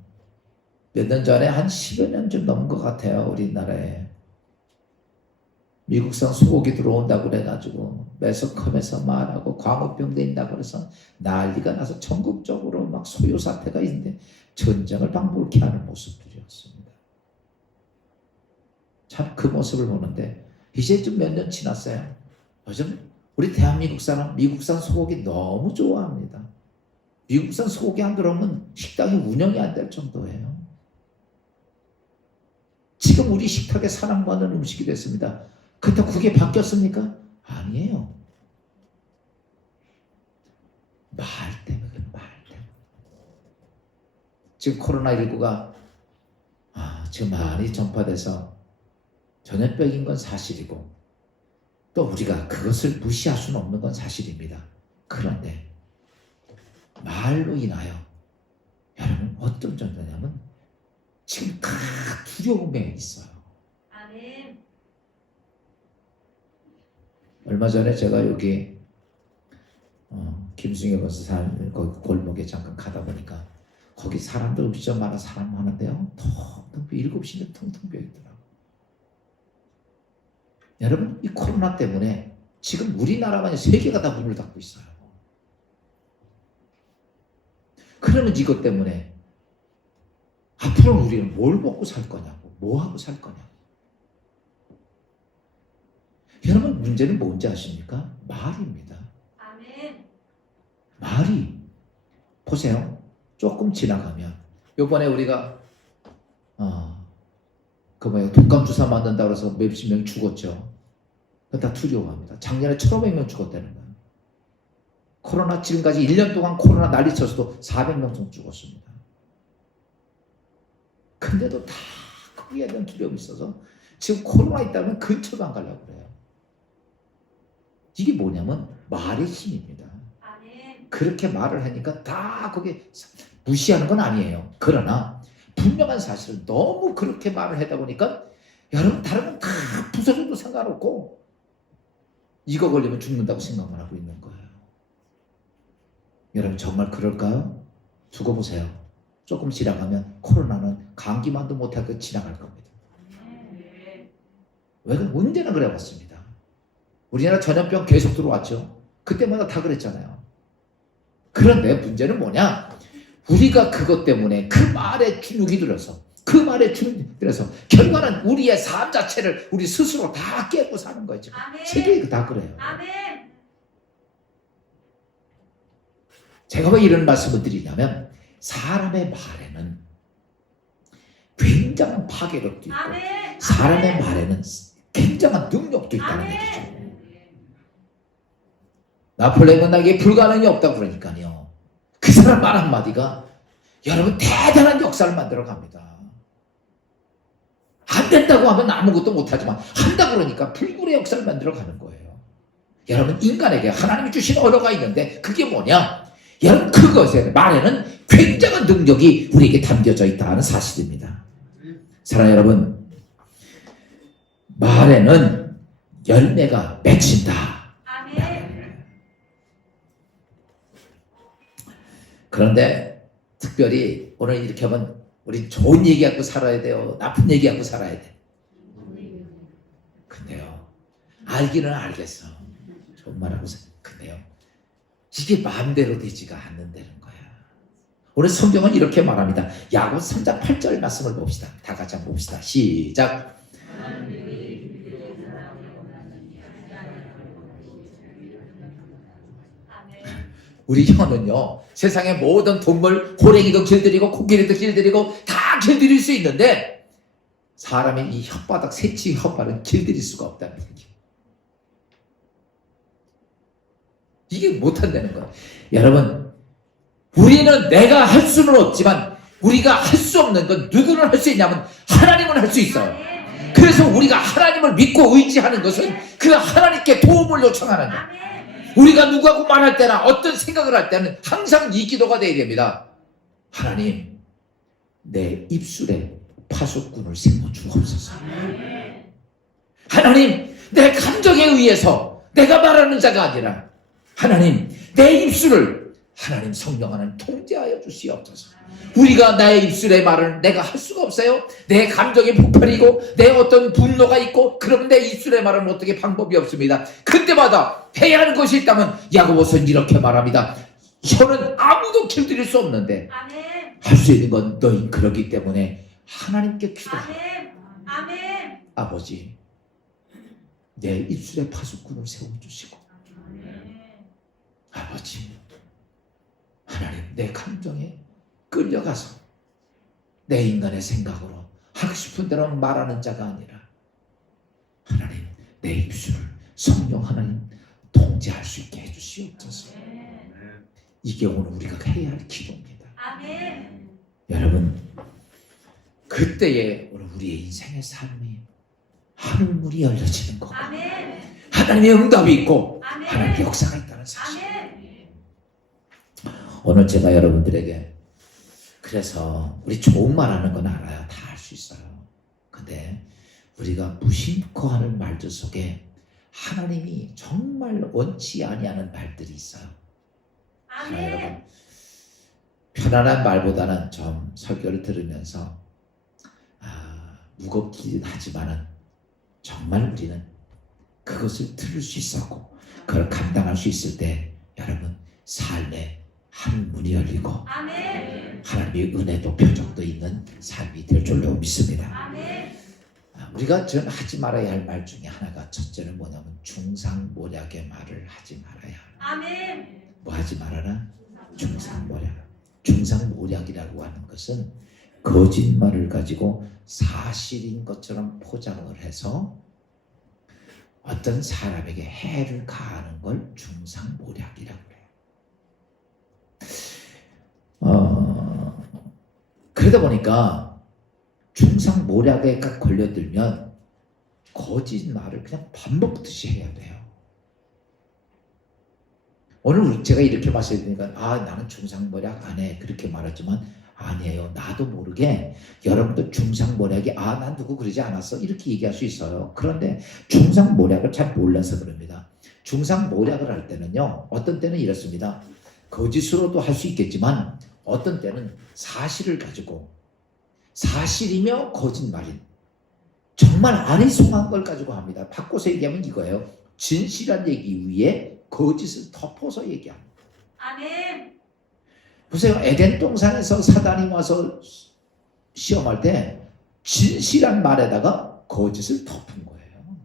몇 년 전에 한 10여 년 좀 넘은 것 같아요. 우리나라에 미국산 소고기 들어온다고 그래가지고 매스컴에서 말하고 광우병도 있다고 그래서 난리가 나서 전국적으로 막 소요 사태가 있는데 전쟁을 방불케 하는 모습들이었습니다. 참 그 모습을 보는데 이제 좀 몇 년 지났어요. 요즘 우리 대한민국 사람 미국산 소고기 너무 좋아합니다. 미국산 소고기 안 들어오면 식당이 운영이 안 될 정도예요. 지금 우리 식탁에 사랑받는 음식이 됐습니다. 그렇다고 그게 바뀌었습니까? 아니에요. 말 때문에. 지금 코로나19가 지금 많이 전파돼서 전염병인 건 사실이고 또 우리가 그것을 무시할 수는 없는 건 사실입니다. 그런데 말로 인하여 여러분 어떤 존재냐면 지금 다 두려움에 있어요. 아멘. 얼마 전에 제가 여기 김승혜 권사 거기 골목에 잠깐 가다 보니까 거기 사람들 엄청 많아 사람 많은데요. 텅텅 7시면 텅텅 비어있더라고요. 여러분, 이 코로나 때문에 지금 우리나라가 아니라 세계가 다 문을 닫고 있어요. 그러면 이것 때문에 앞으로 우리는 뭘 먹고 살 거냐고, 뭐 하고 살 거냐고. 여러분, 문제는 뭔지 아십니까? 말입니다. 아멘. 말이 보세요. 조금 지나가면 요번에 우리가 독감 주사 맞는다고 해서 몇십 명 죽었죠. 그거 다 두려워합니다. 작년에 1,500명 죽었다는 거예요. 코로나 지금까지 1년 동안 코로나 난리 쳤어도 400명 정도 죽었습니다. 근데도 다 거기에 대한 두려움이 있어서 지금 코로나 있다면 근처도 안 가려고 그래요. 이게 뭐냐면 말의 힘입니다. 그렇게 말을 하니까 다 거기에 무시하는 건 아니에요. 그러나 분명한 사실은 너무 그렇게 말을 하다 보니까 여러분 다른 건 다 부서져도 상관없고 이거 걸리면 죽는다고 생각만 하고 있는 거예요. 여러분 정말 그럴까요? 두고 보세요. 조금 지나가면 코로나는 감기만도 못하고 지나갈 겁니다. 왜? 언제나 그래왔습니다. 우리나라 전염병 계속 들어왔죠. 그때마다 다 그랬잖아요. 그런데 문제는 뭐냐? 우리가 그것 때문에 그 말에 주눅이 들어서 결과는 우리의 삶 자체를 우리 스스로 다 깨고 사는 거죠. 세계가 다 그래요. 아멘. 제가 왜 이런 말씀을 드리냐면 사람의 말에는 굉장한 파괴력도 있고 사람의 말에는 굉장한 능력도 있다는 얘기죠. 나폴레옹은 나에게 불가능이 없다고 그러니까요. 그 사람 말 한마디가 여러분 대단한 역사를 만들어 갑니다. 안 된다고 하면 아무것도 못하지만 한다고 그러니까 불굴의 역사를 만들어 가는 거예요. 여러분 인간에게 하나님이 주신 언어가 있는데 그게 뭐냐? 여러분 그것에 말에는 굉장한 능력이 우리에게 담겨져 있다는 사실입니다. 사랑하는 여러분, 아래는 열매가 맺힌다. 그런데 특별히 오늘 이렇게 하면 우리 좋은 얘기 갖고 살아야 돼요? 나쁜 얘기 갖고 살아야 돼? 근데요, 알기는 알겠어. 좋은 말하고 근데요, 이게 마음대로 되지가 않는다는 거야. 오늘 성경은 이렇게 말합니다. 야고보 3장 8절 말씀을 봅시다. 다 같이 한번 봅시다. 시작. 우리 혀는요, 세상의 모든 동물, 호랭이도 길들이고 코끼리도 길들이고 다 길들일 수 있는데 사람의 이 혓바닥, 새치 혓바닥은 길들일 수가 없다는 얘기. 이게 못한다는 거예요. 여러분, 우리는 내가 할 수는 없지만 우리가 할 수 없는 건 누구는 할 수 있냐면 하나님은 할 수 있어요. 그래서 우리가 하나님을 믿고 의지하는 것은 그 하나님께 도움을 요청하는 거예요. 우리가 누구하고 말할 때나 어떤 생각을 할 때는 항상 이 기도가 되어야 됩니다. 하나님, 내 입술에 파수꾼을 세워주옵소서. 하나님, 내 감정에 의해서 내가 말하는 자가 아니라 하나님, 내 입술을 하나님 성령 하나님 통제하여 주시옵소서. 우리가 나의 입술의 말을 내가 할 수가 없어요. 내 감정이 폭발이고 내 어떤 분노가 있고 그럼 내 입술의 말은 어떻게 방법이 없습니다. 그때마다 해야 하는 것이 있다면 야고보서는 이렇게 말합니다. 혀는 아무도 길들일 수 없는데 할 수 있는 건 너희 그러기 때문에 하나님께 기도하라. 아버지, 내 입술에 파수꾼을 세워주시고 아버지, 하나님, 내 감정에 끌려가서 내 인간의 생각으로 하고 싶은 대로 말하는 자가 아니라 하나님, 내 입술을 성령 하나님 통제할 수 있게 해주시옵소서. 이게 오늘 우리가 해야 할 기도입니다. 여러분, 그때에 오늘 우리의 인생의 삶이 하늘문이 열려지는 거고 하나님의 응답이 있고 하나님의 역사가 있다는 사실. 오늘 제가 여러분들에게 그래서 우리 좋은 말 하는 건 알아요. 다 할 수 있어요. 근데 우리가 무심코 하는 말들 속에 하나님이 정말 원치 아니하는 말들이 있어요. 여러분, 편안한 말보다는 좀 설교를 들으면서 무겁긴 하지만은 정말 우리는 그것을 들을 수 있었고 그걸 감당할 수 있을 때 여러분 삶에 한 문이 열리고 하나님의 은혜도 표적도 있는 삶이 될 줄로 믿습니다. 우리가 전 하지 말아야 할 말 중에 하나가 첫째는 뭐냐면 중상모략의 말을 하지 말아야 합니다. 뭐 하지 말아라? 중상모략. 중상모략이라고 하는 것은 거짓말을 가지고 사실인 것처럼 포장을 해서 어떤 사람에게 해를 가하는 걸 중상모략이라고 해요. 그러다 보니까 중상모략에 딱 걸려들면 거짓말을 그냥 반복듯이 해야 돼요. 오늘 제가 이렇게 말씀드리니까 나는 중상모략 안 해 그렇게 말하지만 아니에요. 나도 모르게 여러분도 중상모략이 난 누구 그러지 않았어 이렇게 얘기할 수 있어요. 그런데 중상모략을 잘 몰라서 그럽니다. 중상모략을 할 때는요, 어떤 때는 이렇습니다. 거짓으로도 할 수 있겠지만 어떤 때는 사실을 가지고 사실이며 거짓말인 정말 아리송한 걸 가지고 합니다. 바꿔서 얘기하면 이거예요. 진실한 얘기 위에 거짓을 덮어서 얘기합니다. 아멘. 보세요. 에덴 동산에서 사단이 와서 시험할 때 진실한 말에다가 거짓을 덮은 거예요.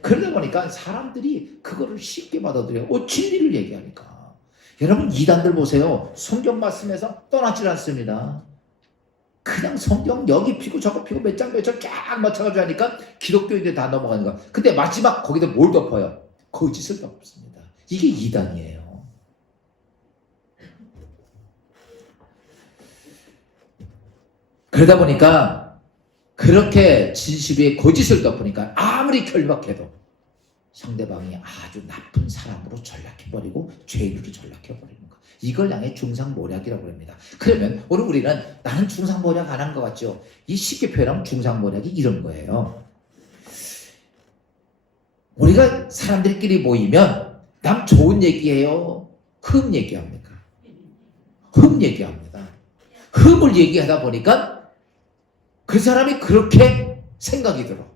그러다 보니까 사람들이 그거를 쉽게 받아들여요. 진리를 얘기하니까. 여러분, 이단들 보세요. 성경 말씀에서 떠나질 않습니다. 그냥 성경 여기 피고 저거 피고 몇 장 몇 장 쫙 맞춰가지고 하니까 기독교인들 다 넘어가는 거. 근데 마지막 거기다 뭘 덮어요? 거짓을 덮습니다. 이게 이단이에요. 그러다 보니까 그렇게 진실 위에 거짓을 덮으니까 아무리 결박해도 상대방이 아주 나쁜 사람으로 전락해버리고 죄인으로 전락해버리는 거. 이걸 양의 중상모략이라고 합니다. 그러면 오늘 우리는 나는 중상모략 안 한 것 같죠? 이 쉽게 표현하면 중상모략이 이런 거예요. 우리가 사람들끼리 모이면 남 좋은 얘기해요? 흠 얘기합니까? 흠 얘기합니다. 흠을 얘기하다 보니까 그 사람이 그렇게 생각이 들어.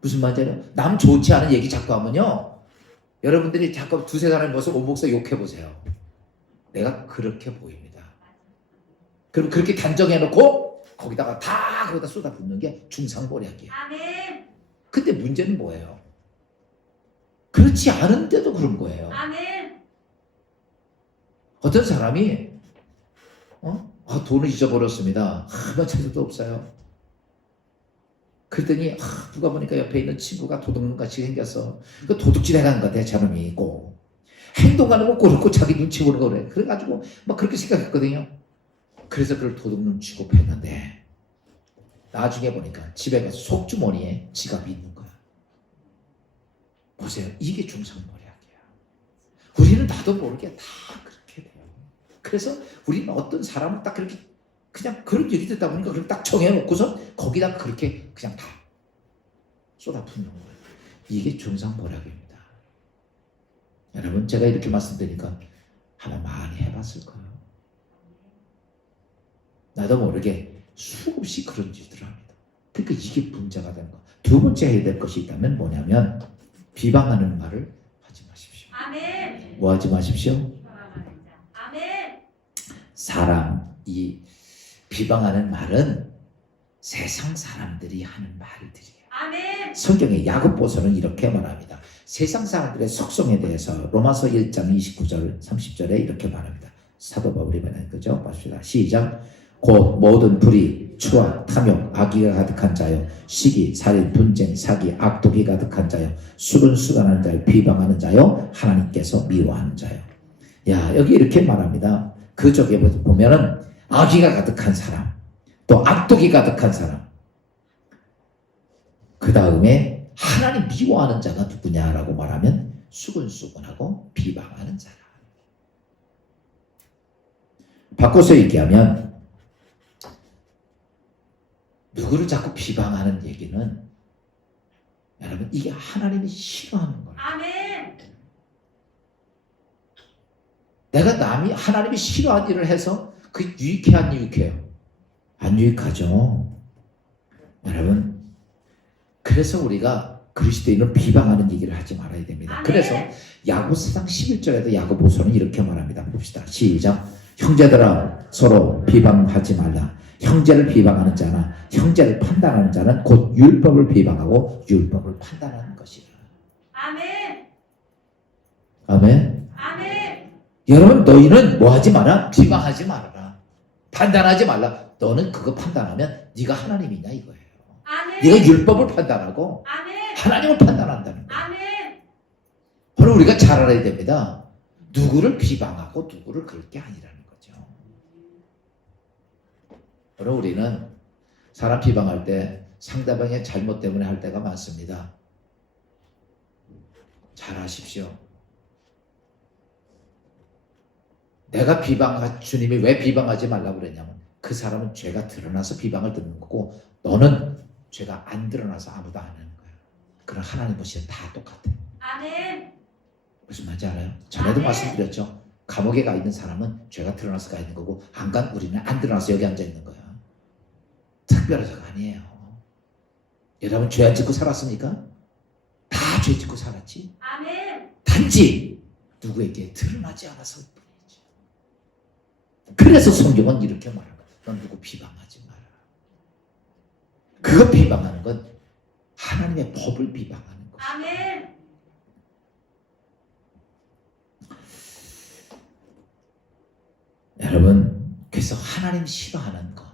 무슨 말이에요? 남 좋지 않은 얘기 자꾸 하면요, 여러분들이 자꾸 두세 사람의 모습 온목서 욕해보세요. 내가 그렇게 보입니다. 그럼 그렇게 단정해놓고 거기다가 쏟아붓는 게 중상모략이에요. 아멘. 근데 문제는 뭐예요? 그렇지 않은데도 그런 거예요. 아멘. 어떤 사람이 돈을 잊어버렸습니다. 몇 찾아도 없어요. 그랬더니 누가 보니까 옆에 있는 친구가 도둑놈같이 생겼어. 그 도둑질 해간 것 같아, 저놈이 꼭. 행동하는 거 그렇고 자기 눈치 보는 거 그래. 그래가지고 막 그렇게 생각했거든요. 그래서 그걸 도둑놈 취급했는데 나중에 보니까 집에 가서 속주머니에 지갑이 있는 거야. 보세요. 이게 중상모략이야. 우리는 나도 모르게 다 그렇게 돼요. 그래서 우리는 어떤 사람을 딱 그렇게 그냥 그런 얘기 듣다 보니까 그럼 딱 정해놓고서 거기다 그렇게 그냥 다 쏟아붓는 거예요. 이게 중상모략입니다. 여러분, 제가 이렇게 말씀드리니까 아마 많이 해봤을 거예요. 나도 모르게 수없이 그런 짓을 합니다. 그러니까 이게 문제가 되는 거예요. 두 번째 해야 될 것이 있다면 뭐냐면 비방하는 말을 하지 마십시오. 아멘. 뭐 하지 마십시오? 아멘. 이 비방하는 말은 세상 사람들이 하는 말들이에요. 아멘. 성경의 야고보서는 이렇게 말합니다. 세상 사람들의 속성에 대해서 로마서 1장 29절 30절에 이렇게 말합니다. 사도 바울이 말하는 거죠. 봅시다. 시작. 곧 모든 불의, 추악, 탐욕, 악의가 가득한 자요, 시기, 살인, 분쟁, 사기, 악독이 가득한 자요, 술은 수간하는 자요, 비방하는 자요, 하나님께서 미워하는 자요. 야, 여기 이렇게 말합니다. 그 쪽에 보면은 악의가 가득한 사람, 또 악독이 가득한 사람, 그 다음에 하나님 미워하는 자가 누구냐라고 말하면 수근수근하고 비방하는 자라. 바꿔서 얘기하면 누구를 자꾸 비방하는 얘기는 여러분 이게 하나님이 싫어하는 거예요. 아멘. 내가 남이 하나님이 싫어하는 일을 해서 그 유익해 안 유익해요? 안 유익하죠. 여러분, 그래서 우리가 그리스도인을 비방하는 얘기를 하지 말아야 됩니다. 그래서 야고보서 11절에도 야고보서는 이렇게 말합니다. 봅시다. 시작. 형제들아 서로 비방하지 말라. 형제를 비방하는 자나 형제를 판단하는 자는 곧 율법을 비방하고 율법을 판단하는 것이라. 아멘. 아멘. 아멘. 여러분, 너희는 뭐 하지 마라? 비방하지 말아라. 판단하지 말라. 너는 그거 판단하면 네가 하나님이냐 이거예요. 아멘. 네가 율법을 판단하고 아멘. 하나님을 판단한다는 거예요. 아멘. 바로 우리가 잘 알아야 됩니다. 누구를 비방하고 누구를 그럴 게 아니라는 거죠. 바로 우리는 사람 비방할 때 상대방의 잘못 때문에 할 때가 많습니다. 잘 아십시오. 내가 주님이 왜 비방하지 말라고 그랬냐면 그 사람은 죄가 드러나서 비방을 듣는 거고 너는 죄가 안 드러나서 아무도 안 하는 거야. 그럼 하나님 보시면 다 똑같아. 아멘. 무슨 말인지 알아요? 전에도 말씀드렸죠. 감옥에 가 있는 사람은 죄가 드러나서 가 있는 거고 우리는 안 드러나서 여기 앉아 있는 거야. 특별해서가 아니에요. 여러분 죄 안 짓고 살았습니까? 다 죄 짓고 살았지. 아멘. 단지 누구에게 드러나지 않아서 뿐이지. 그래서 성경은 이렇게 말합니다. 넌 누구 비방하지 마라. 그거 비방하는 건 하나님의 법을 비방하는 것이야. 아멘. 여러분, 그래서 하나님 싫어하는 것,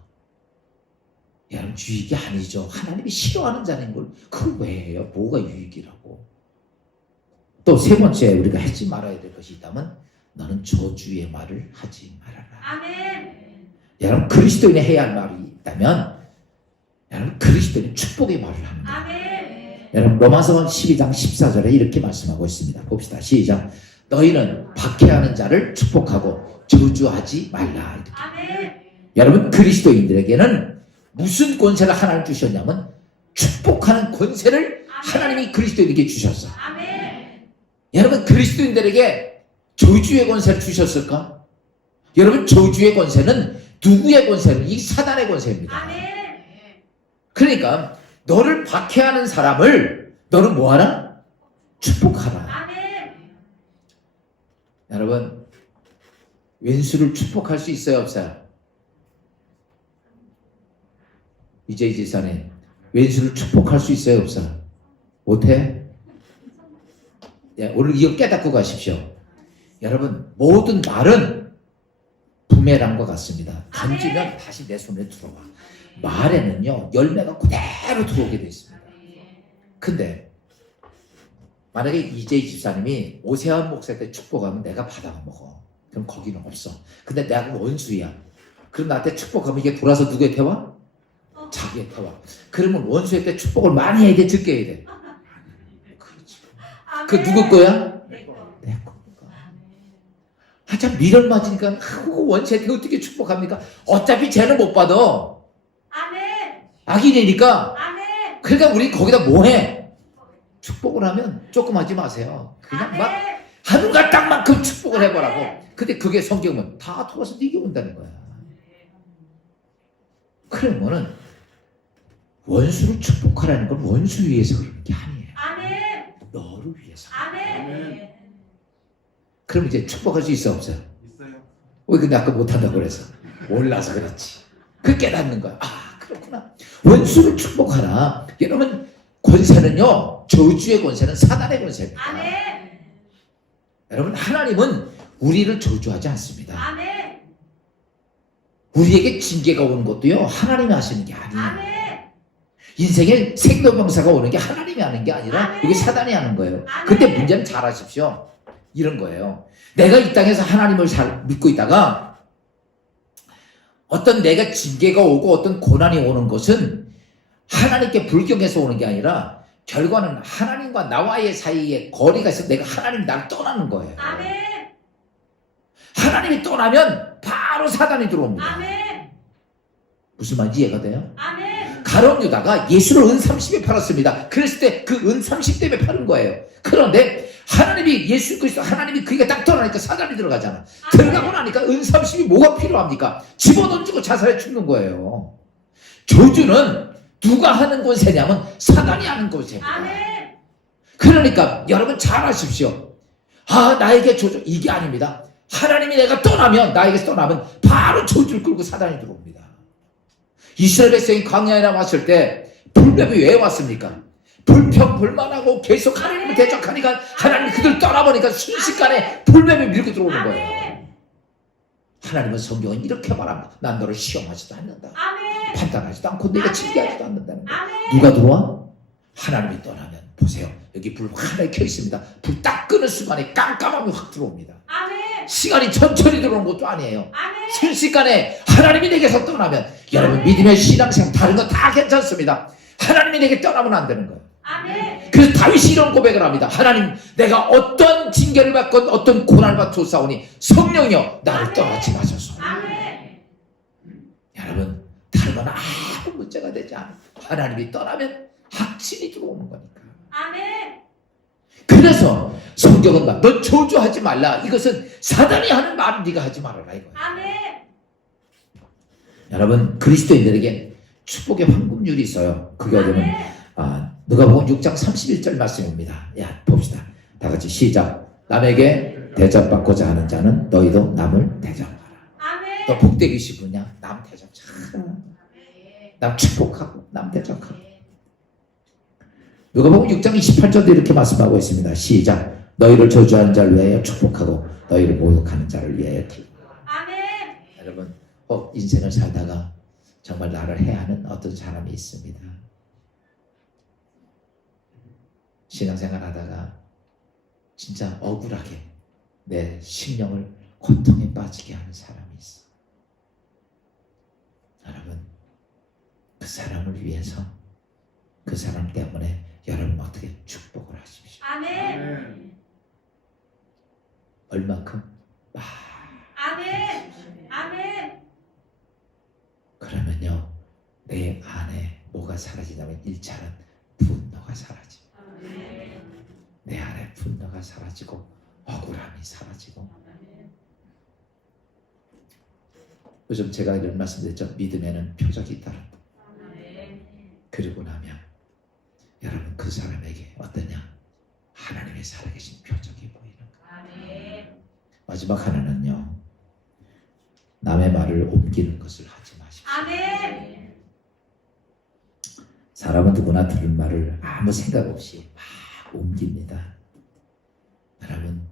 여러분 유익이 아니죠. 하나님이 싫어하는 자는 걸 그걸 왜 해요? 뭐가 유익이라고? 또 세 번째 우리가 하지 말아야 될 것이 있다면 너는 저주의 말을 하지 말아라. 아멘. 여러분 그리스도인이 해야 할 말이 있다면 여러분 그리스도인은 축복의 말을 하는 거예요. 아멘. 여러분 로마서 12장 14절에 이렇게 말씀하고 있습니다. 봅시다. 시작. 너희는 박해하는 자를 축복하고 저주하지 말라. 이렇게. 아멘. 여러분 그리스도인들에게는 무슨 권세를 하나님 주셨냐면 축복하는 권세를 하나님 하나님이 그리스도인에게 주셨어. 여러분 그리스도인들에게 저주의 권세를 주셨을까? 여러분 저주의 권세는 누구의 권세는? 이 사단의 권세입니다. 그러니까 너를 박해하는 사람을 너는 뭐하라? 축복하라. 여러분 왼수를 축복할 수 있어요 없어요? 이재희 지사님 왼수를 축복할 수 있어요 없어요? 못해? 오늘 이거 깨닫고 가십시오. 여러분 모든 말은 부메랑과 같습니다. 던지면 다시 내 손에 들어와. 말에는요 열매가 그대로 들어오게 되어 있습니다. 근데 만약에 이재희 집사님이 오세환 목사한테 축복하면 내가 받아가 먹어. 그럼 거기는 없어. 근데 내가 원수야. 그럼 나한테 축복하면 이게 돌아서 누구한테 와? 자기한테 와. 그러면 원수한테 축복을 많이 해야 돼? 적게 해야 돼? 그렇지. 그 누구 거야? 내 거니까. 참 미련 맞으니까 그거 원수한테 어떻게 축복합니까? 어차피 쟤는 못 받아. 악인이니까. 그러니까 우리 거기다 뭐 해? 축복을 하면 조금 하지 마세요. 그냥 막 하루가 딱만큼 축복을 해보라고. 근데 그게 성경은 다 돌아서 네게 온다는 거야. 그러면은 원수를 축복하라는 건 원수 위해서 그러는 게 아니에요. 너를 위해서. 그럼 이제 축복할 수 있어 없어요? 있어요. 왜 근데 아까 못한다고 그래서? 몰라서 그렇지. 그 깨닫는 거야. 아 그렇구나. 원수를 축복하라. 여러분 권세는요 저주의 권세는 사단의 권세입니다. 여러분 하나님은 우리를 저주하지 않습니다. 우리에게 징계가 오는 것도요 하나님이 하시는 게 아니에요. 인생에 생로병사가 오는 게 하나님이 하는 게 아니라 이게 사단이 하는 거예요. 근데 문제는 잘 아십시오. 이런 거예요. 내가 이 땅에서 하나님을 잘 믿고 있다가 어떤 내가 징계가 오고 어떤 고난이 오는 것은 하나님께 불경해서 오는 게 아니라 결과는 하나님과 나와의 사이에 거리가 있어 내가 하나님이 나를 떠나는 거예요. 하나님이 떠나면 바로 사단이 들어옵니다. 무슨 말인지 이해가 돼요? 가룟 유다가 예수를 은 30에 팔았습니다. 그랬을 때 그 은 30 때문에 파는 거예요. 그런데 하나님이 예수 그리스도 하나님이 그게 딱 떠나니까 사단이 들어가잖아. 들어가고 나니까 은 30이 뭐가 필요합니까? 집어던지고 자살해 죽는 거예요. 저주는 누가 하는 권세냐면 사단이 하는 권세입니다. 그러니까 여러분 잘 아십시오. 아 나에게 저주 이게 아닙니다. 하나님이 내가 떠나면 나에게서 떠나면 바로 저주를 끌고 사단이 들어옵니다. 이스라엘 백성이 광야에 나왔을 때 불뱀이 왜 왔습니까? 불평불만하고 계속 하나님을 대적하니까 하나님이 그들 떠나보니까 순식간에 불뱀이 밀고 들어오는 거예요. 하나님은 성경은 이렇게 말합니다. 난 너를 시험하지도 않는다. 판단하지도 않고 내가 징계하지도 않는다는 거예요. 누가 들어와? 하나님이 떠나면 보세요. 여기 불 하나에 켜 있습니다. 불 딱 끄는 순간에 깜깜함이 확 들어옵니다. 시간이 천천히 들어오는 것도 아니에요. 순식간에 하나님이 내게서 떠나면 여러분 믿음의 신앙생활 다른 거 다 괜찮습니다. 하나님이 내게 떠나면 안 되는 거예요. 그래서 다윗이 이런 고백을 합니다. 하나님 내가 어떤 징계를 받건 어떤 고난을 받고 싸우니 성령이여 나를 떠나지 마소서. 여러분 다른 건 아무 문제가 되지 않아요. 하나님이 떠나면 확신이 들어오는 거니까. 그래서 성경은 막 너 저주하지 말라. 이것은 사단이 하는 말을 네가 하지 말아라 이거예요. 여러분 그리스도인들에게 축복의 황금률이 있어요. 그게 어디면 누가복음 6장 31절 말씀입니다. 야 봅시다. 다 같이 시작. 남에게 대접받고자 하는 자는 너희도 남을 대접하라. 너 복되기 싶으냐? 남 대접하라. 남 축복하고 남 대접하고. 누가복음 6장 28절도 이렇게 말씀하고 있습니다. 시작. 너희를 저주하는 자를 위하여 축복하고 너희를 모욕하는 자를 위하여 여러분 인생을 살다가 정말 나를 해하는 어떤 사람이 있습니다. 신앙생활 하다가 진짜 억울하게 내 심령을 고통에 빠지게 하는 사람이 있어. 여러분 그 사람을 위해서 그 사람 때문에 여러분 어떻게 축복을 하십시오. 얼마큼? 그러면요 내 안에 뭐가 사라지냐면 1차는 분노가 사라집니다. 사라지고 억울함이 사라지고. 요즘 제가 이런 말씀드렸죠. 믿음에는 표적이 따른다. 그리고 나면 여러분 그 사람에게 어떠냐? 하나님의 살아계신 표적이 보이는 거예요. 마지막 하나는요. 남의 말을 옮기는 것을 하지 마십시오. 사람은 누구나 들은 말을 아무 생각 없이 막 옮깁니다. 여러분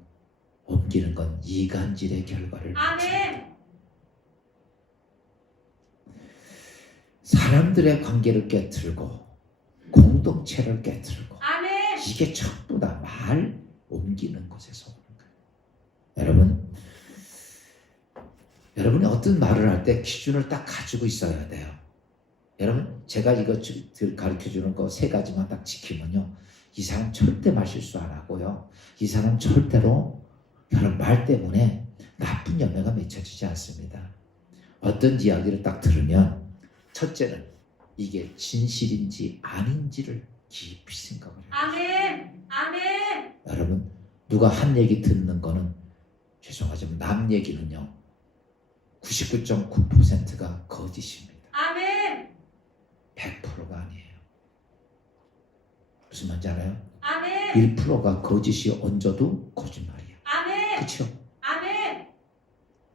옮기는 건 이간질의 결과를 맺습니다. 사람들의 관계를 깨트리고 공동체를 깨트리고 이게 전부 다 말 옮기는 것에서 오는 거예요. 여러분이 어떤 말을 할 때 기준을 딱 가지고 있어야 돼요. 여러분 제가 이거 가르쳐주는 거 3가지만 딱 지키면요. 이 사람 절대 말 실수 안 하고요. 이 사람 절대로 여러분 말 때문에 나쁜 열매가 맺혀지지 않습니다. 어떤 이야기를 딱 들으면 첫째는 이게 진실인지 아닌지를 깊이 생각을 해요. 여러분 누가 한 얘기 듣는 거는 죄송하지만 남 얘기는요 99.9%가 거짓입니다. 100%가 아니에요. 무슨 말인지 알아요? 1%가 거짓이 얹어도 거짓말이에요. 그렇죠?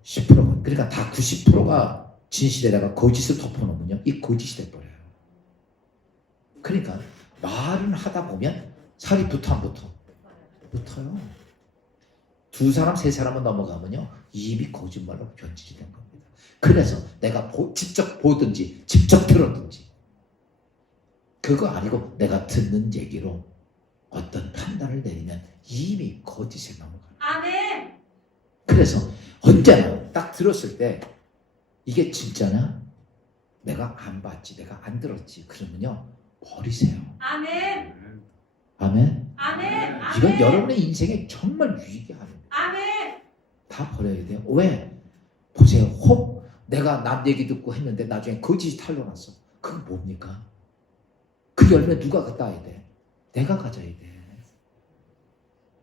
10%가 그러니까 다 90%가 진실에다가 거짓을 덮어놓으면요 이 거짓이 돼버려요. 그러니까 말은 하다 보면 살이 붙어 안 붙어? 붙어요. 2사람 3사람은 넘어가면요 입이 거짓말로 변질이 된 겁니다. 그래서 내가 직접 보든지 직접 들었든지 그거 아니고 내가 듣는 얘기로 어떤 판단을 내리면 이미 거짓에 넘어가요. 그래서 언제나 딱 들었을 때 이게 진짜냐? 내가 안 봤지, 내가 안 들었지. 그러면요 버리세요. 아멘. 이건 여러분의 인생에 정말 유익이 아닙니다. 다 버려야 돼요. 왜? 보세요. 혹 내가 남 얘기 듣고 했는데 나중에 거짓이 탄로났어. 그건 뭡니까? 그 열매 누가 따야 돼? 내가 가져야 돼.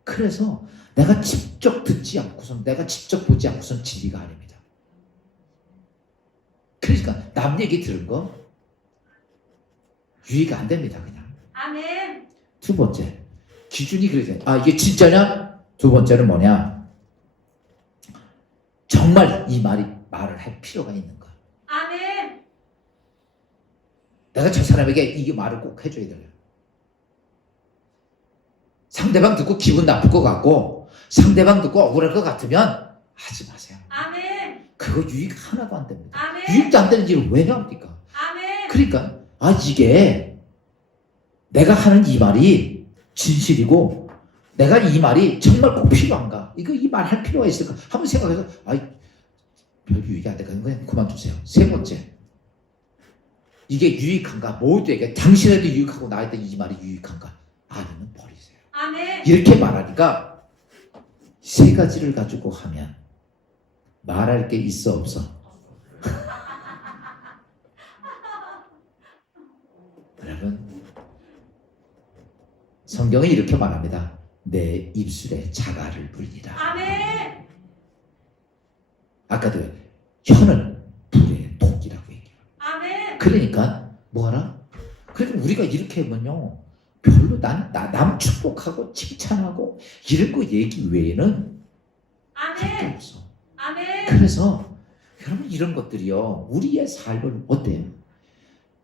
그래서 내가 직접 듣지 않고선 내가 직접 보지 않고선 진리가 아닙니다. 그러니까 남 얘기 들은 거 유익이 안 됩니다. 그냥. 두 번째 기준이 그래서 이게 진짜냐? 두 번째는 뭐냐? 정말 이 말을 할 필요가 있는 거야. 내가 저 사람에게 이 말을 꼭 해줘야 돼요. 상대방 듣고 기분 나쁠 것 같고 상대방 듣고 억울할 것 같으면 하지 마세요. 그거 유익 하나도 안 됩니다. 유익도 안 되는 일을 왜 합니까? 그러니까 이게 내가 하는 이 말이 진실이고 내가 이 말이 정말 꼭 필요한가? 이 말 할 필요가 있을까? 한번 생각해서 별 유익이 안 되니까 그냥 그만두세요. 세 번째 이게 유익한가? 모두에게 당신에도 유익하고 나에도 이 말이 유익한가? 아니면 버리세요. 이렇게 말하니까 3가지를 가지고 하면 말할 게 있어 없어? 여러분 성경은 이렇게 말합니다. 내 입술에 자갈을 불리라. 아까도 혀는 불의 독이라고 얘기해요. 그러니까 뭐하라? 그러니까 우리가 이렇게 하면요 별로 남 축복하고 칭찬하고 이런 거 얘기 외에는 할게 없어. 그래서 여러분 이런 것들이요 우리의 삶을 어때요?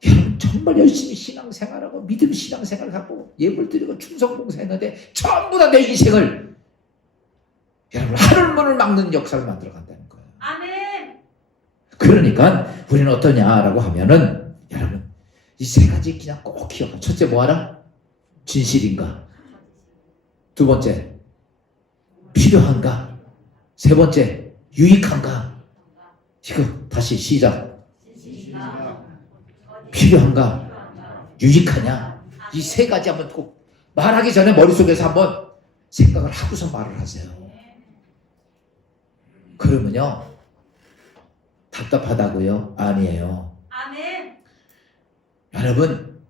여러분 정말 열심히 신앙생활하고 믿음 신앙생활을 하고 예물 드리고 충성봉사했는데 전부 다 내 인생을 여러분 하늘문을 막는 역사를 만들어 간다는 거예요. 그러니까 우리는 어떠냐라고 하면은 여러분 이 3가지 그냥 꼭 기억하. 첫째 뭐하라? 진실인가? 두 번째 필요한가? 세 번째 유익한가? 이거 다시 시작. 필요한가? 유익하냐? 이 3가지 한번 꼭 말하기 전에 머릿속에서 한번 생각을 하고서 말을 하세요. 그러면요 답답하다고요? 아니에요. 여러분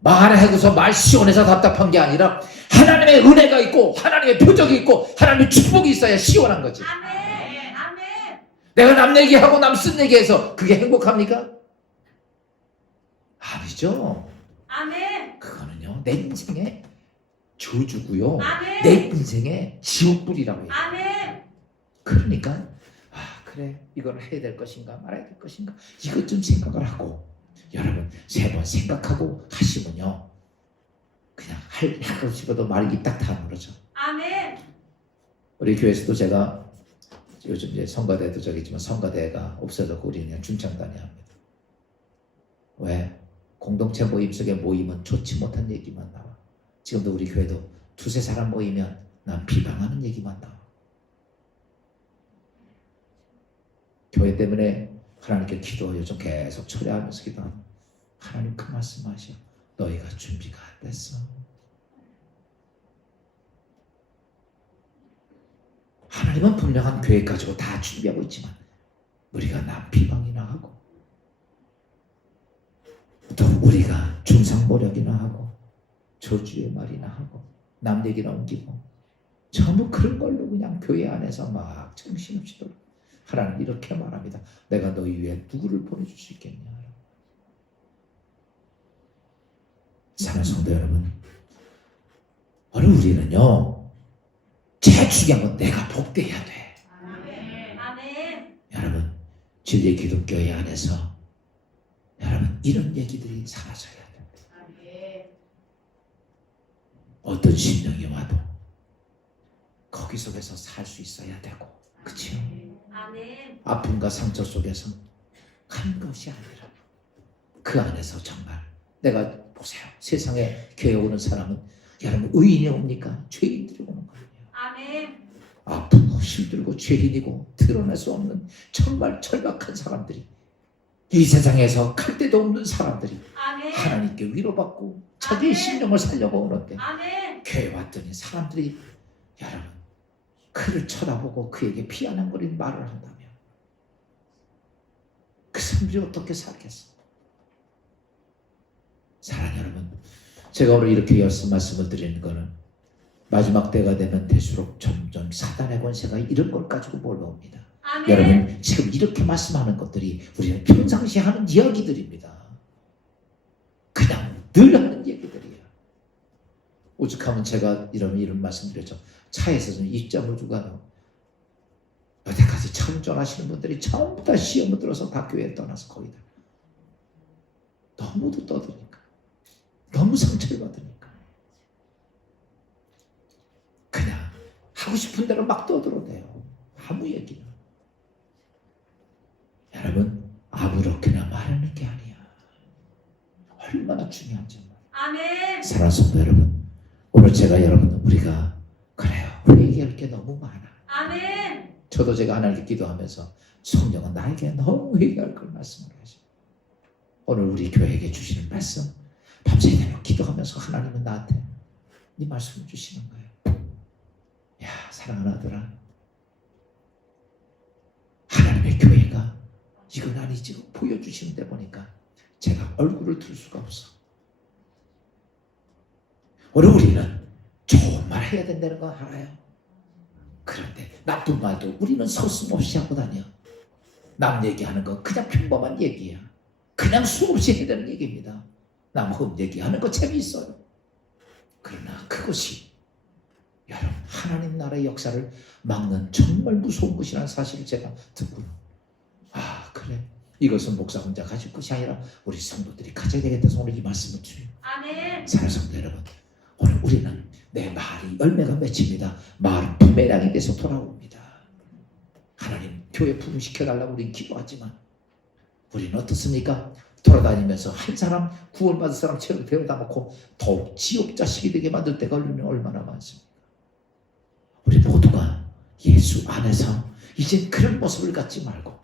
말해도서 말 시원해서 답답한 게 아니라 하나님의 은혜가 있고 하나님의 표적이 있고 하나님의 축복이 있어야 시원한 거지. 내가 남 얘기하고 남 쓴 얘기해서 그게 행복합니까? 아니죠. 그거는요 내 인생의 저주고요. 내 인생의 지옥불이라고 해요. 그러니까 그래 이걸 해야 될 것인가 말아야 될 것인가 이것 좀 생각을 하고 여러분 3번 생각하고 하시면요 그냥 하고 싶어도 말이 입 딱 다물어져. 우리 교회에서도 제가 요즘 이제 성가대도 저기지만 성가대가 없어졌고 우리는 그냥 중창단이 합니다. 왜? 공동체 모임 속에 모이면 좋지 못한 얘기만 나와. 지금도 우리 교회도 2-3사람 모이면 난 비방하는 얘기만 나와. 교회 때문에 하나님께 기도 요즘 계속 철회하면서 기도하면 하나님 그 말씀하셔. 너희가 준비가 안 됐어. 하나님은 분명한 계획 가지고 다 준비하고 있지만 우리가 남 비방이나 하고 또 우리가 중상모략이나 하고 저주의 말이나 하고 남 얘기나 옮기고 전부 그런 걸로 그냥 교회 안에서 막 정신없이 돌아. 하나님 이렇게 말합니다. 내가 너희 위에 누구를 보내줄 수 있겠냐. 사랑하는 성도 여러분, 오늘 우리는요 제일 중요한 건 내가 복되어야 돼. 여러분 진리 기독교회 안에서 여러분 이런 얘기들이 사라져야 돼. 어떤 심령이 와도 거기 속에서 살 수 있어야 되고, 그치요? 아픔과 상처 속에서 한 것이 아니라 그 안에서 정말 내가 보세요. 세상에 교회 오는 사람은 여러분 의인이 옵니까? 죄인들이 오는 거예요. 아프고 힘들고 죄인이고 드러낼 수 없는 정말 절박한 사람들이 이 세상에서 갈 데도 없는 사람들이 하나님께 위로받고 자기의 심령을 살려고 오는데 교회 왔더니 사람들이 여러분 그를 쳐다보고 그에게 피아냥거리는 말을 한다면 그 사람들이 어떻게 살겠어? 사랑하는 여러분, 제가 오늘 이렇게 말씀을 드리는 거는 마지막 때가 되면 될수록 점점 사단의 권세가 이런 걸 가지고 몰려옵니다. 여러분 지금 이렇게 말씀하는 것들이 우리는 평상시에 하는 이야기들입니다. 그냥 늘 하는 얘기들이에요. 오죽하면 제가 이런 말씀 드렸죠. 차에서 좀 입장을 주가요. 여태까지 참전하시는 분들이 전부 다 시험을 들어서 다 교회에 떠나서 거의 다 너무도 떠드니까 너무 상처를 받으니까 그냥 하고 싶은 대로 막 떠들어대요. 아무 얘기나. 여러분 아무렇게나 말하는 게 아니야. 얼마나 중요한지. 사랑하는 성도 여러분, 오늘 제가 여러분 우리가 그래요 회개할 게 너무 많아. 저도 제가 하나님께 기도하면서 성령은 나에게 너무 회개할 걸 말씀을 하죠. 오늘 우리 교회에게 주시는 말씀 밤새도록 기도하면서 하나님은 나한테 이 말씀을 주시는 거예요. 야 사랑하는 아들아, 하나님의 교회가 이건 아니지 보여주시는데 보니까 제가 얼굴을 들 수가 없어. 오늘 우리는 좋은 말 해야 된다는 거 알아요. 그런데 나쁜 말도 우리는 서슴없이 하고 다녀. 남 얘기하는 거 그냥 평범한 얘기야. 그냥 수없이 해야 되는 얘기입니다. 남 흠 얘기하는 거 재미있어요. 그러나 그것이 여러분 하나님 나라의 역사를 막는 정말 무서운 것이라는 사실을 제가 듣고는 아 그래 이것은 목사 혼자 가질 것이 아니라 우리 성도들이 가져야 되겠다 해서 오늘 이 말씀을 드려요. 사랑하는 성도 여러분, 오늘 우리는 내 말이 열매가 맺힙니다. 말은 부메랑이 돼서 돌아옵니다. 하나님 교회 부흥시켜달라고 우리는 기도하지만 우리는 어떻습니까? 돌아다니면서 한 사람 구원받은 사람 체력 데려다 놓고 더욱 지옥 자식이 되게 만들 때가 얼마나 많습니까? 우리 모두가 예수 안에서 이제 그런 모습을 갖지 말고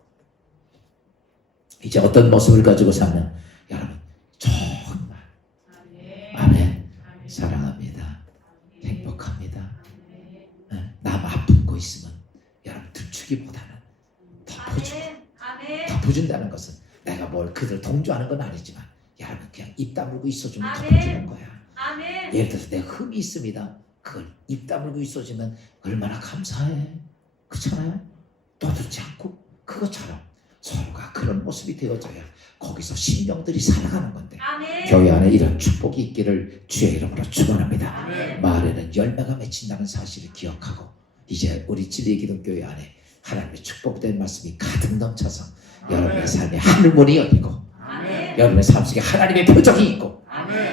이제 어떤 모습을 가지고 사는 여러분 정말 아멘 사랑합니다. 행복합니다. 남 아픈 거 있으면 여러분 들추기보다는 덮어준다는 것은 내가 뭘 그들 동조하는 건 아니지만 여러분 그냥 입 다물고 있어주면 덮어주는 거야. 예를 들어서 내가 흠이 있습니다. 그걸 입 다물고 있어주면 얼마나 감사해. 그렇잖아요? 떠들지 않고 그것처럼 서로가 그런 모습이 되어져야 거기서 심령들이 살아가는 건데 교회 안에 이런 축복이 있기를 주의 이름으로 축원합니다. 마을에는 열매가 맺힌다는 사실을 기억하고 이제 우리 진리기독교회 안에 하나님의 축복된 말씀이 가득 넘쳐서 여러분의 삶에 하늘문이 열리고 여러분의 삶 속에 하나님의 표적이 있고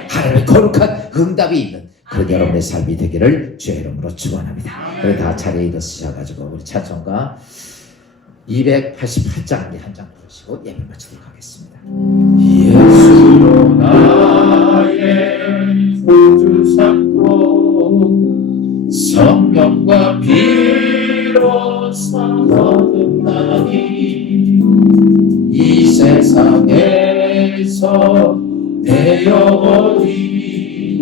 하나님의 거룩한 응답이 있는 그런 여러분의 삶이 되기를 주의 이름으로 축원합니다. 우리 다 자리에 일어서셔가지고 우리 찬송가 288장 한 장 부르시고 예배 마치도록 하겠습니다. 예수로 나의 구주 삼고 성령과 피로 거듭나니 이 세상에서 내 영혼이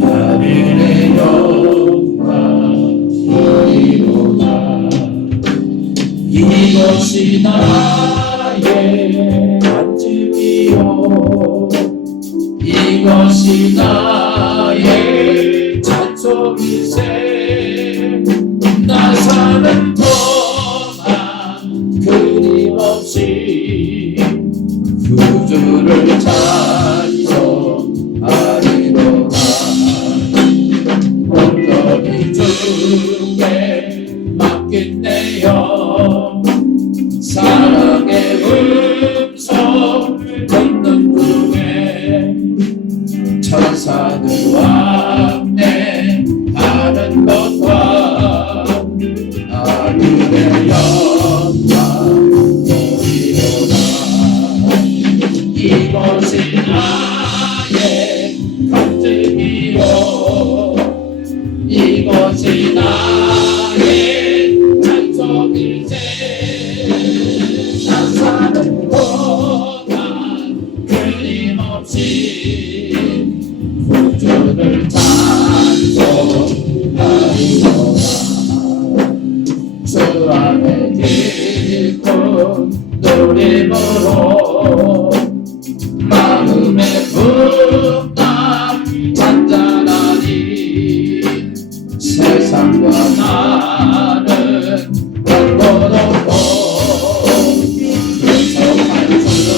하늘의 영광 이루나 이것이 나의 간증이요 이것이 나의 찬송일세 나 사는 동안 끊임없이 구주를 찬송하리로다 온전히 주께 맡긴 내 영 사랑의 음성을 듣는 중에 천사들과 함께 하는 것과 하늘의 영광 보리로다 이것이 나의 간증이요 이것이 나의 찬송일세 나 사는 동안 끊임없이 구주를 찬송하리로다 주 안에 기쁜 노래으로 마음의 풍랑 잔잔하니 세상과 나는 번거롭고 무성한 주가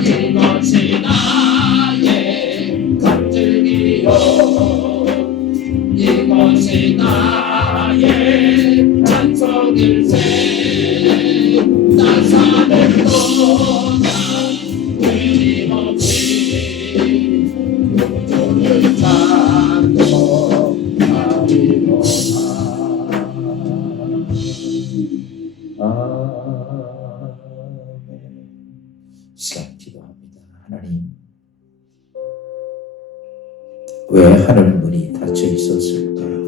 이것이 나의 간증이요 이것이 나의 찬송일세 나 사는 동안 끊임없이 구주를 찬송하리로다 시간 기도합니다. 하나님 왜 하늘 문이 닫혀 있었을까요?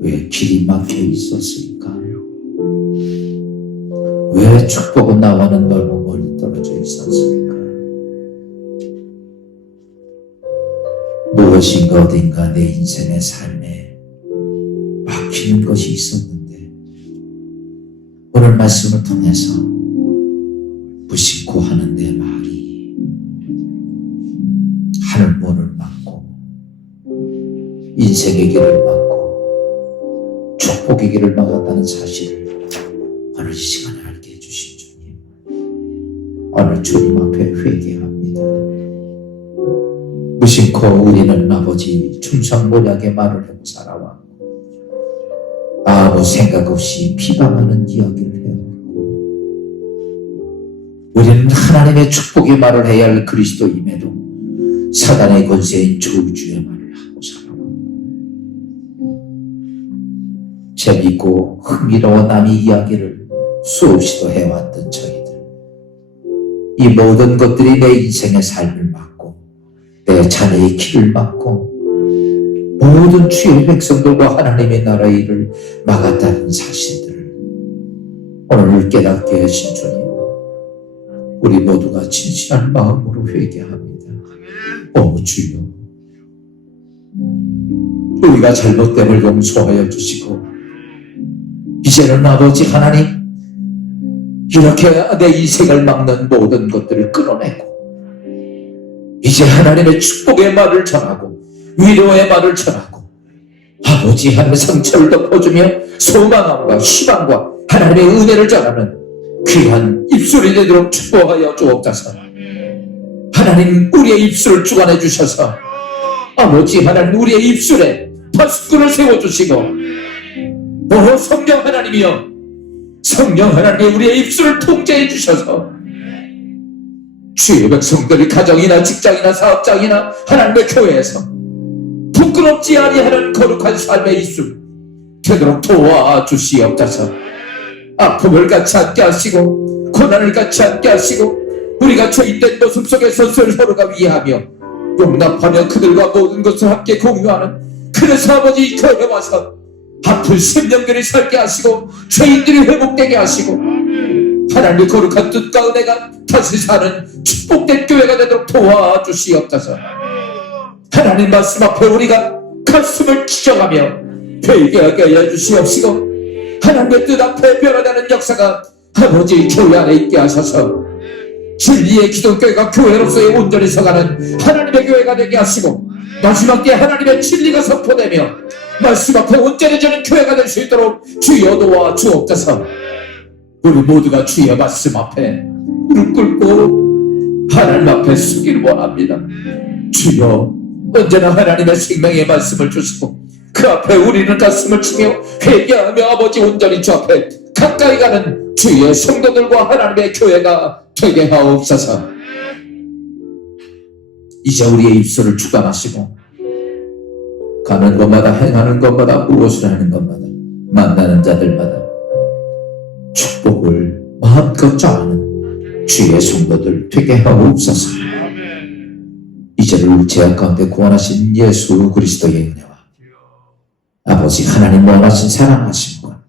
왜 길이 막혀 있었을까? 왜 축복은 나와는 너무 멀리 떨어져 있었을까? 무엇인가 어딘가 내 인생의 삶에 막히는 것이 있었는데 오늘 말씀을 통해서 무심코 하는 내 말이 하늘 문을 막고 인생의 길을 막고 축복의 길을 막았다는 사실을 오늘 이 시간에 알게 해주신 주님, 오늘 주님 앞에 회개합니다. 무심코 우리는 아버지 충성모략의 말을 하고 살아왔고 아무 생각 없이 비방하는 이야기를 해왔고 우리는 하나님의 축복의 말을 해야 할 그리스도임에도 사단의 권세인 저주의 말을 하고 살아왔고 재밌고 흥미로워 남의 이야기를 수없이도 해왔던 저희들 이 모든 것들이 내 인생의 삶을 막고 내 자녀의 길을 막고 모든 주의 백성들과 하나님의 나라의 일을 막았다는 사실들을 오늘 깨닫게 하신 주님 우리 모두가 진실한 마음으로 회개합니다. 주여 우리가 잘못됨을 용서하여 주시고 이제는 아버지 하나님 이렇게 내 인생을 막는 모든 것들을 끊어내고 이제 하나님의 축복의 말을 전하고 위로의 말을 전하고 아버지 하나님의 상처를 덮어주며 소망함과 희망과 하나님의 은혜를 전하는 귀한 입술이 되도록 축복하여 주옵소서. 하나님 우리의 입술을 주관해 주셔서 아버지 하나님 우리의 입술에 파수꾼을 세워주시고 성령 하나님이여 성령 하나님이 우리의 입술을 통제해 주셔서 주의 백성들이 가정이나 직장이나 사업장이나 하나님의 교회에서 부끄럽지 아니하는 거룩한 삶의 입술 되도록 도와주시옵소서. 아픔을 같이 함께 하시고 고난을 같이 함께 하시고 우리가 죄인된 모습 속에서 서로가 위하며 용납하며 그들과 모든 것을 함께 공유하는 그래서 아버지 교회 와서 아픈 생명들이 살게 하시고 죄인들이 회복되게 하시고 하나님의 거룩한 뜻과 은혜가 다시 사는 축복된 교회가 되도록 도와주시옵소서. 하나님 말씀 앞에 우리가 가슴을 지정하며 회개하게 해주시옵시고 하나님의 뜻 앞에 변화되는 역사가 아버지 교회 안에 있게 하셔서 진리의 기독교회가 교회로서의 온전히 서가는 하나님의 교회가 되게 하시고 마지막 때 하나님의 진리가 선포되며 말씀 앞에 온전해지는 교회가 될 수 있도록 주여 도와주옵소서. 우리 모두가 주의 말씀 앞에 무릎 꿇고 하나님 앞에 서기를 원합니다. 주여 언제나 하나님의 생명의 말씀을 주시고 그 앞에 우리는 가슴을 치며 회개하며 아버지 온전히 주 앞에 가까이 가는 주의 성도들과 하나님의 교회가 되게 하옵소서. 이제 우리의 입술을 주관하시고 가는 것마다 행하는 것마다 무엇을 하는 것마다 만나는 자들마다 축복을 마음껏 전하는 주의 성도들 되게 하옵소서. 이제를 제약 가운데 구원하신 예수 그리스도의 은혜와 아버지 하나님 원하신 사랑하심과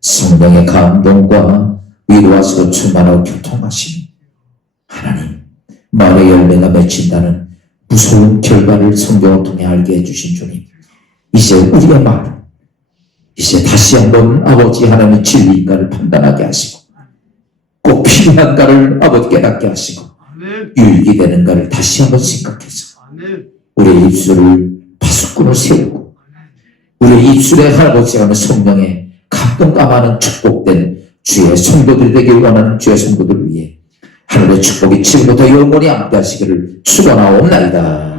성령의 감동과 위로하시고 충만하고 교통하심이 하나님 말의 열매가 맺힌다는 무서운 결과를 성경을 통해 알게 해주신 주님, 이제 우리의 말은 이제 다시 한번 아버지 하나님의 진리인가를 판단하게 하시고 꼭 필요한가를 아버지 깨닫게 하시고 유익이 되는가를 다시 한번 생각해서 우리의 입술을 파수꾼을 세우고 우리의 입술에 아버지 하나님의 성령의 감동감하는 축복된 주의 성도들이 되길 원하는 주의 성도들을 위해 하늘의 축복이 지금부터 영원히 함께 하시기를 축원하옵나이다.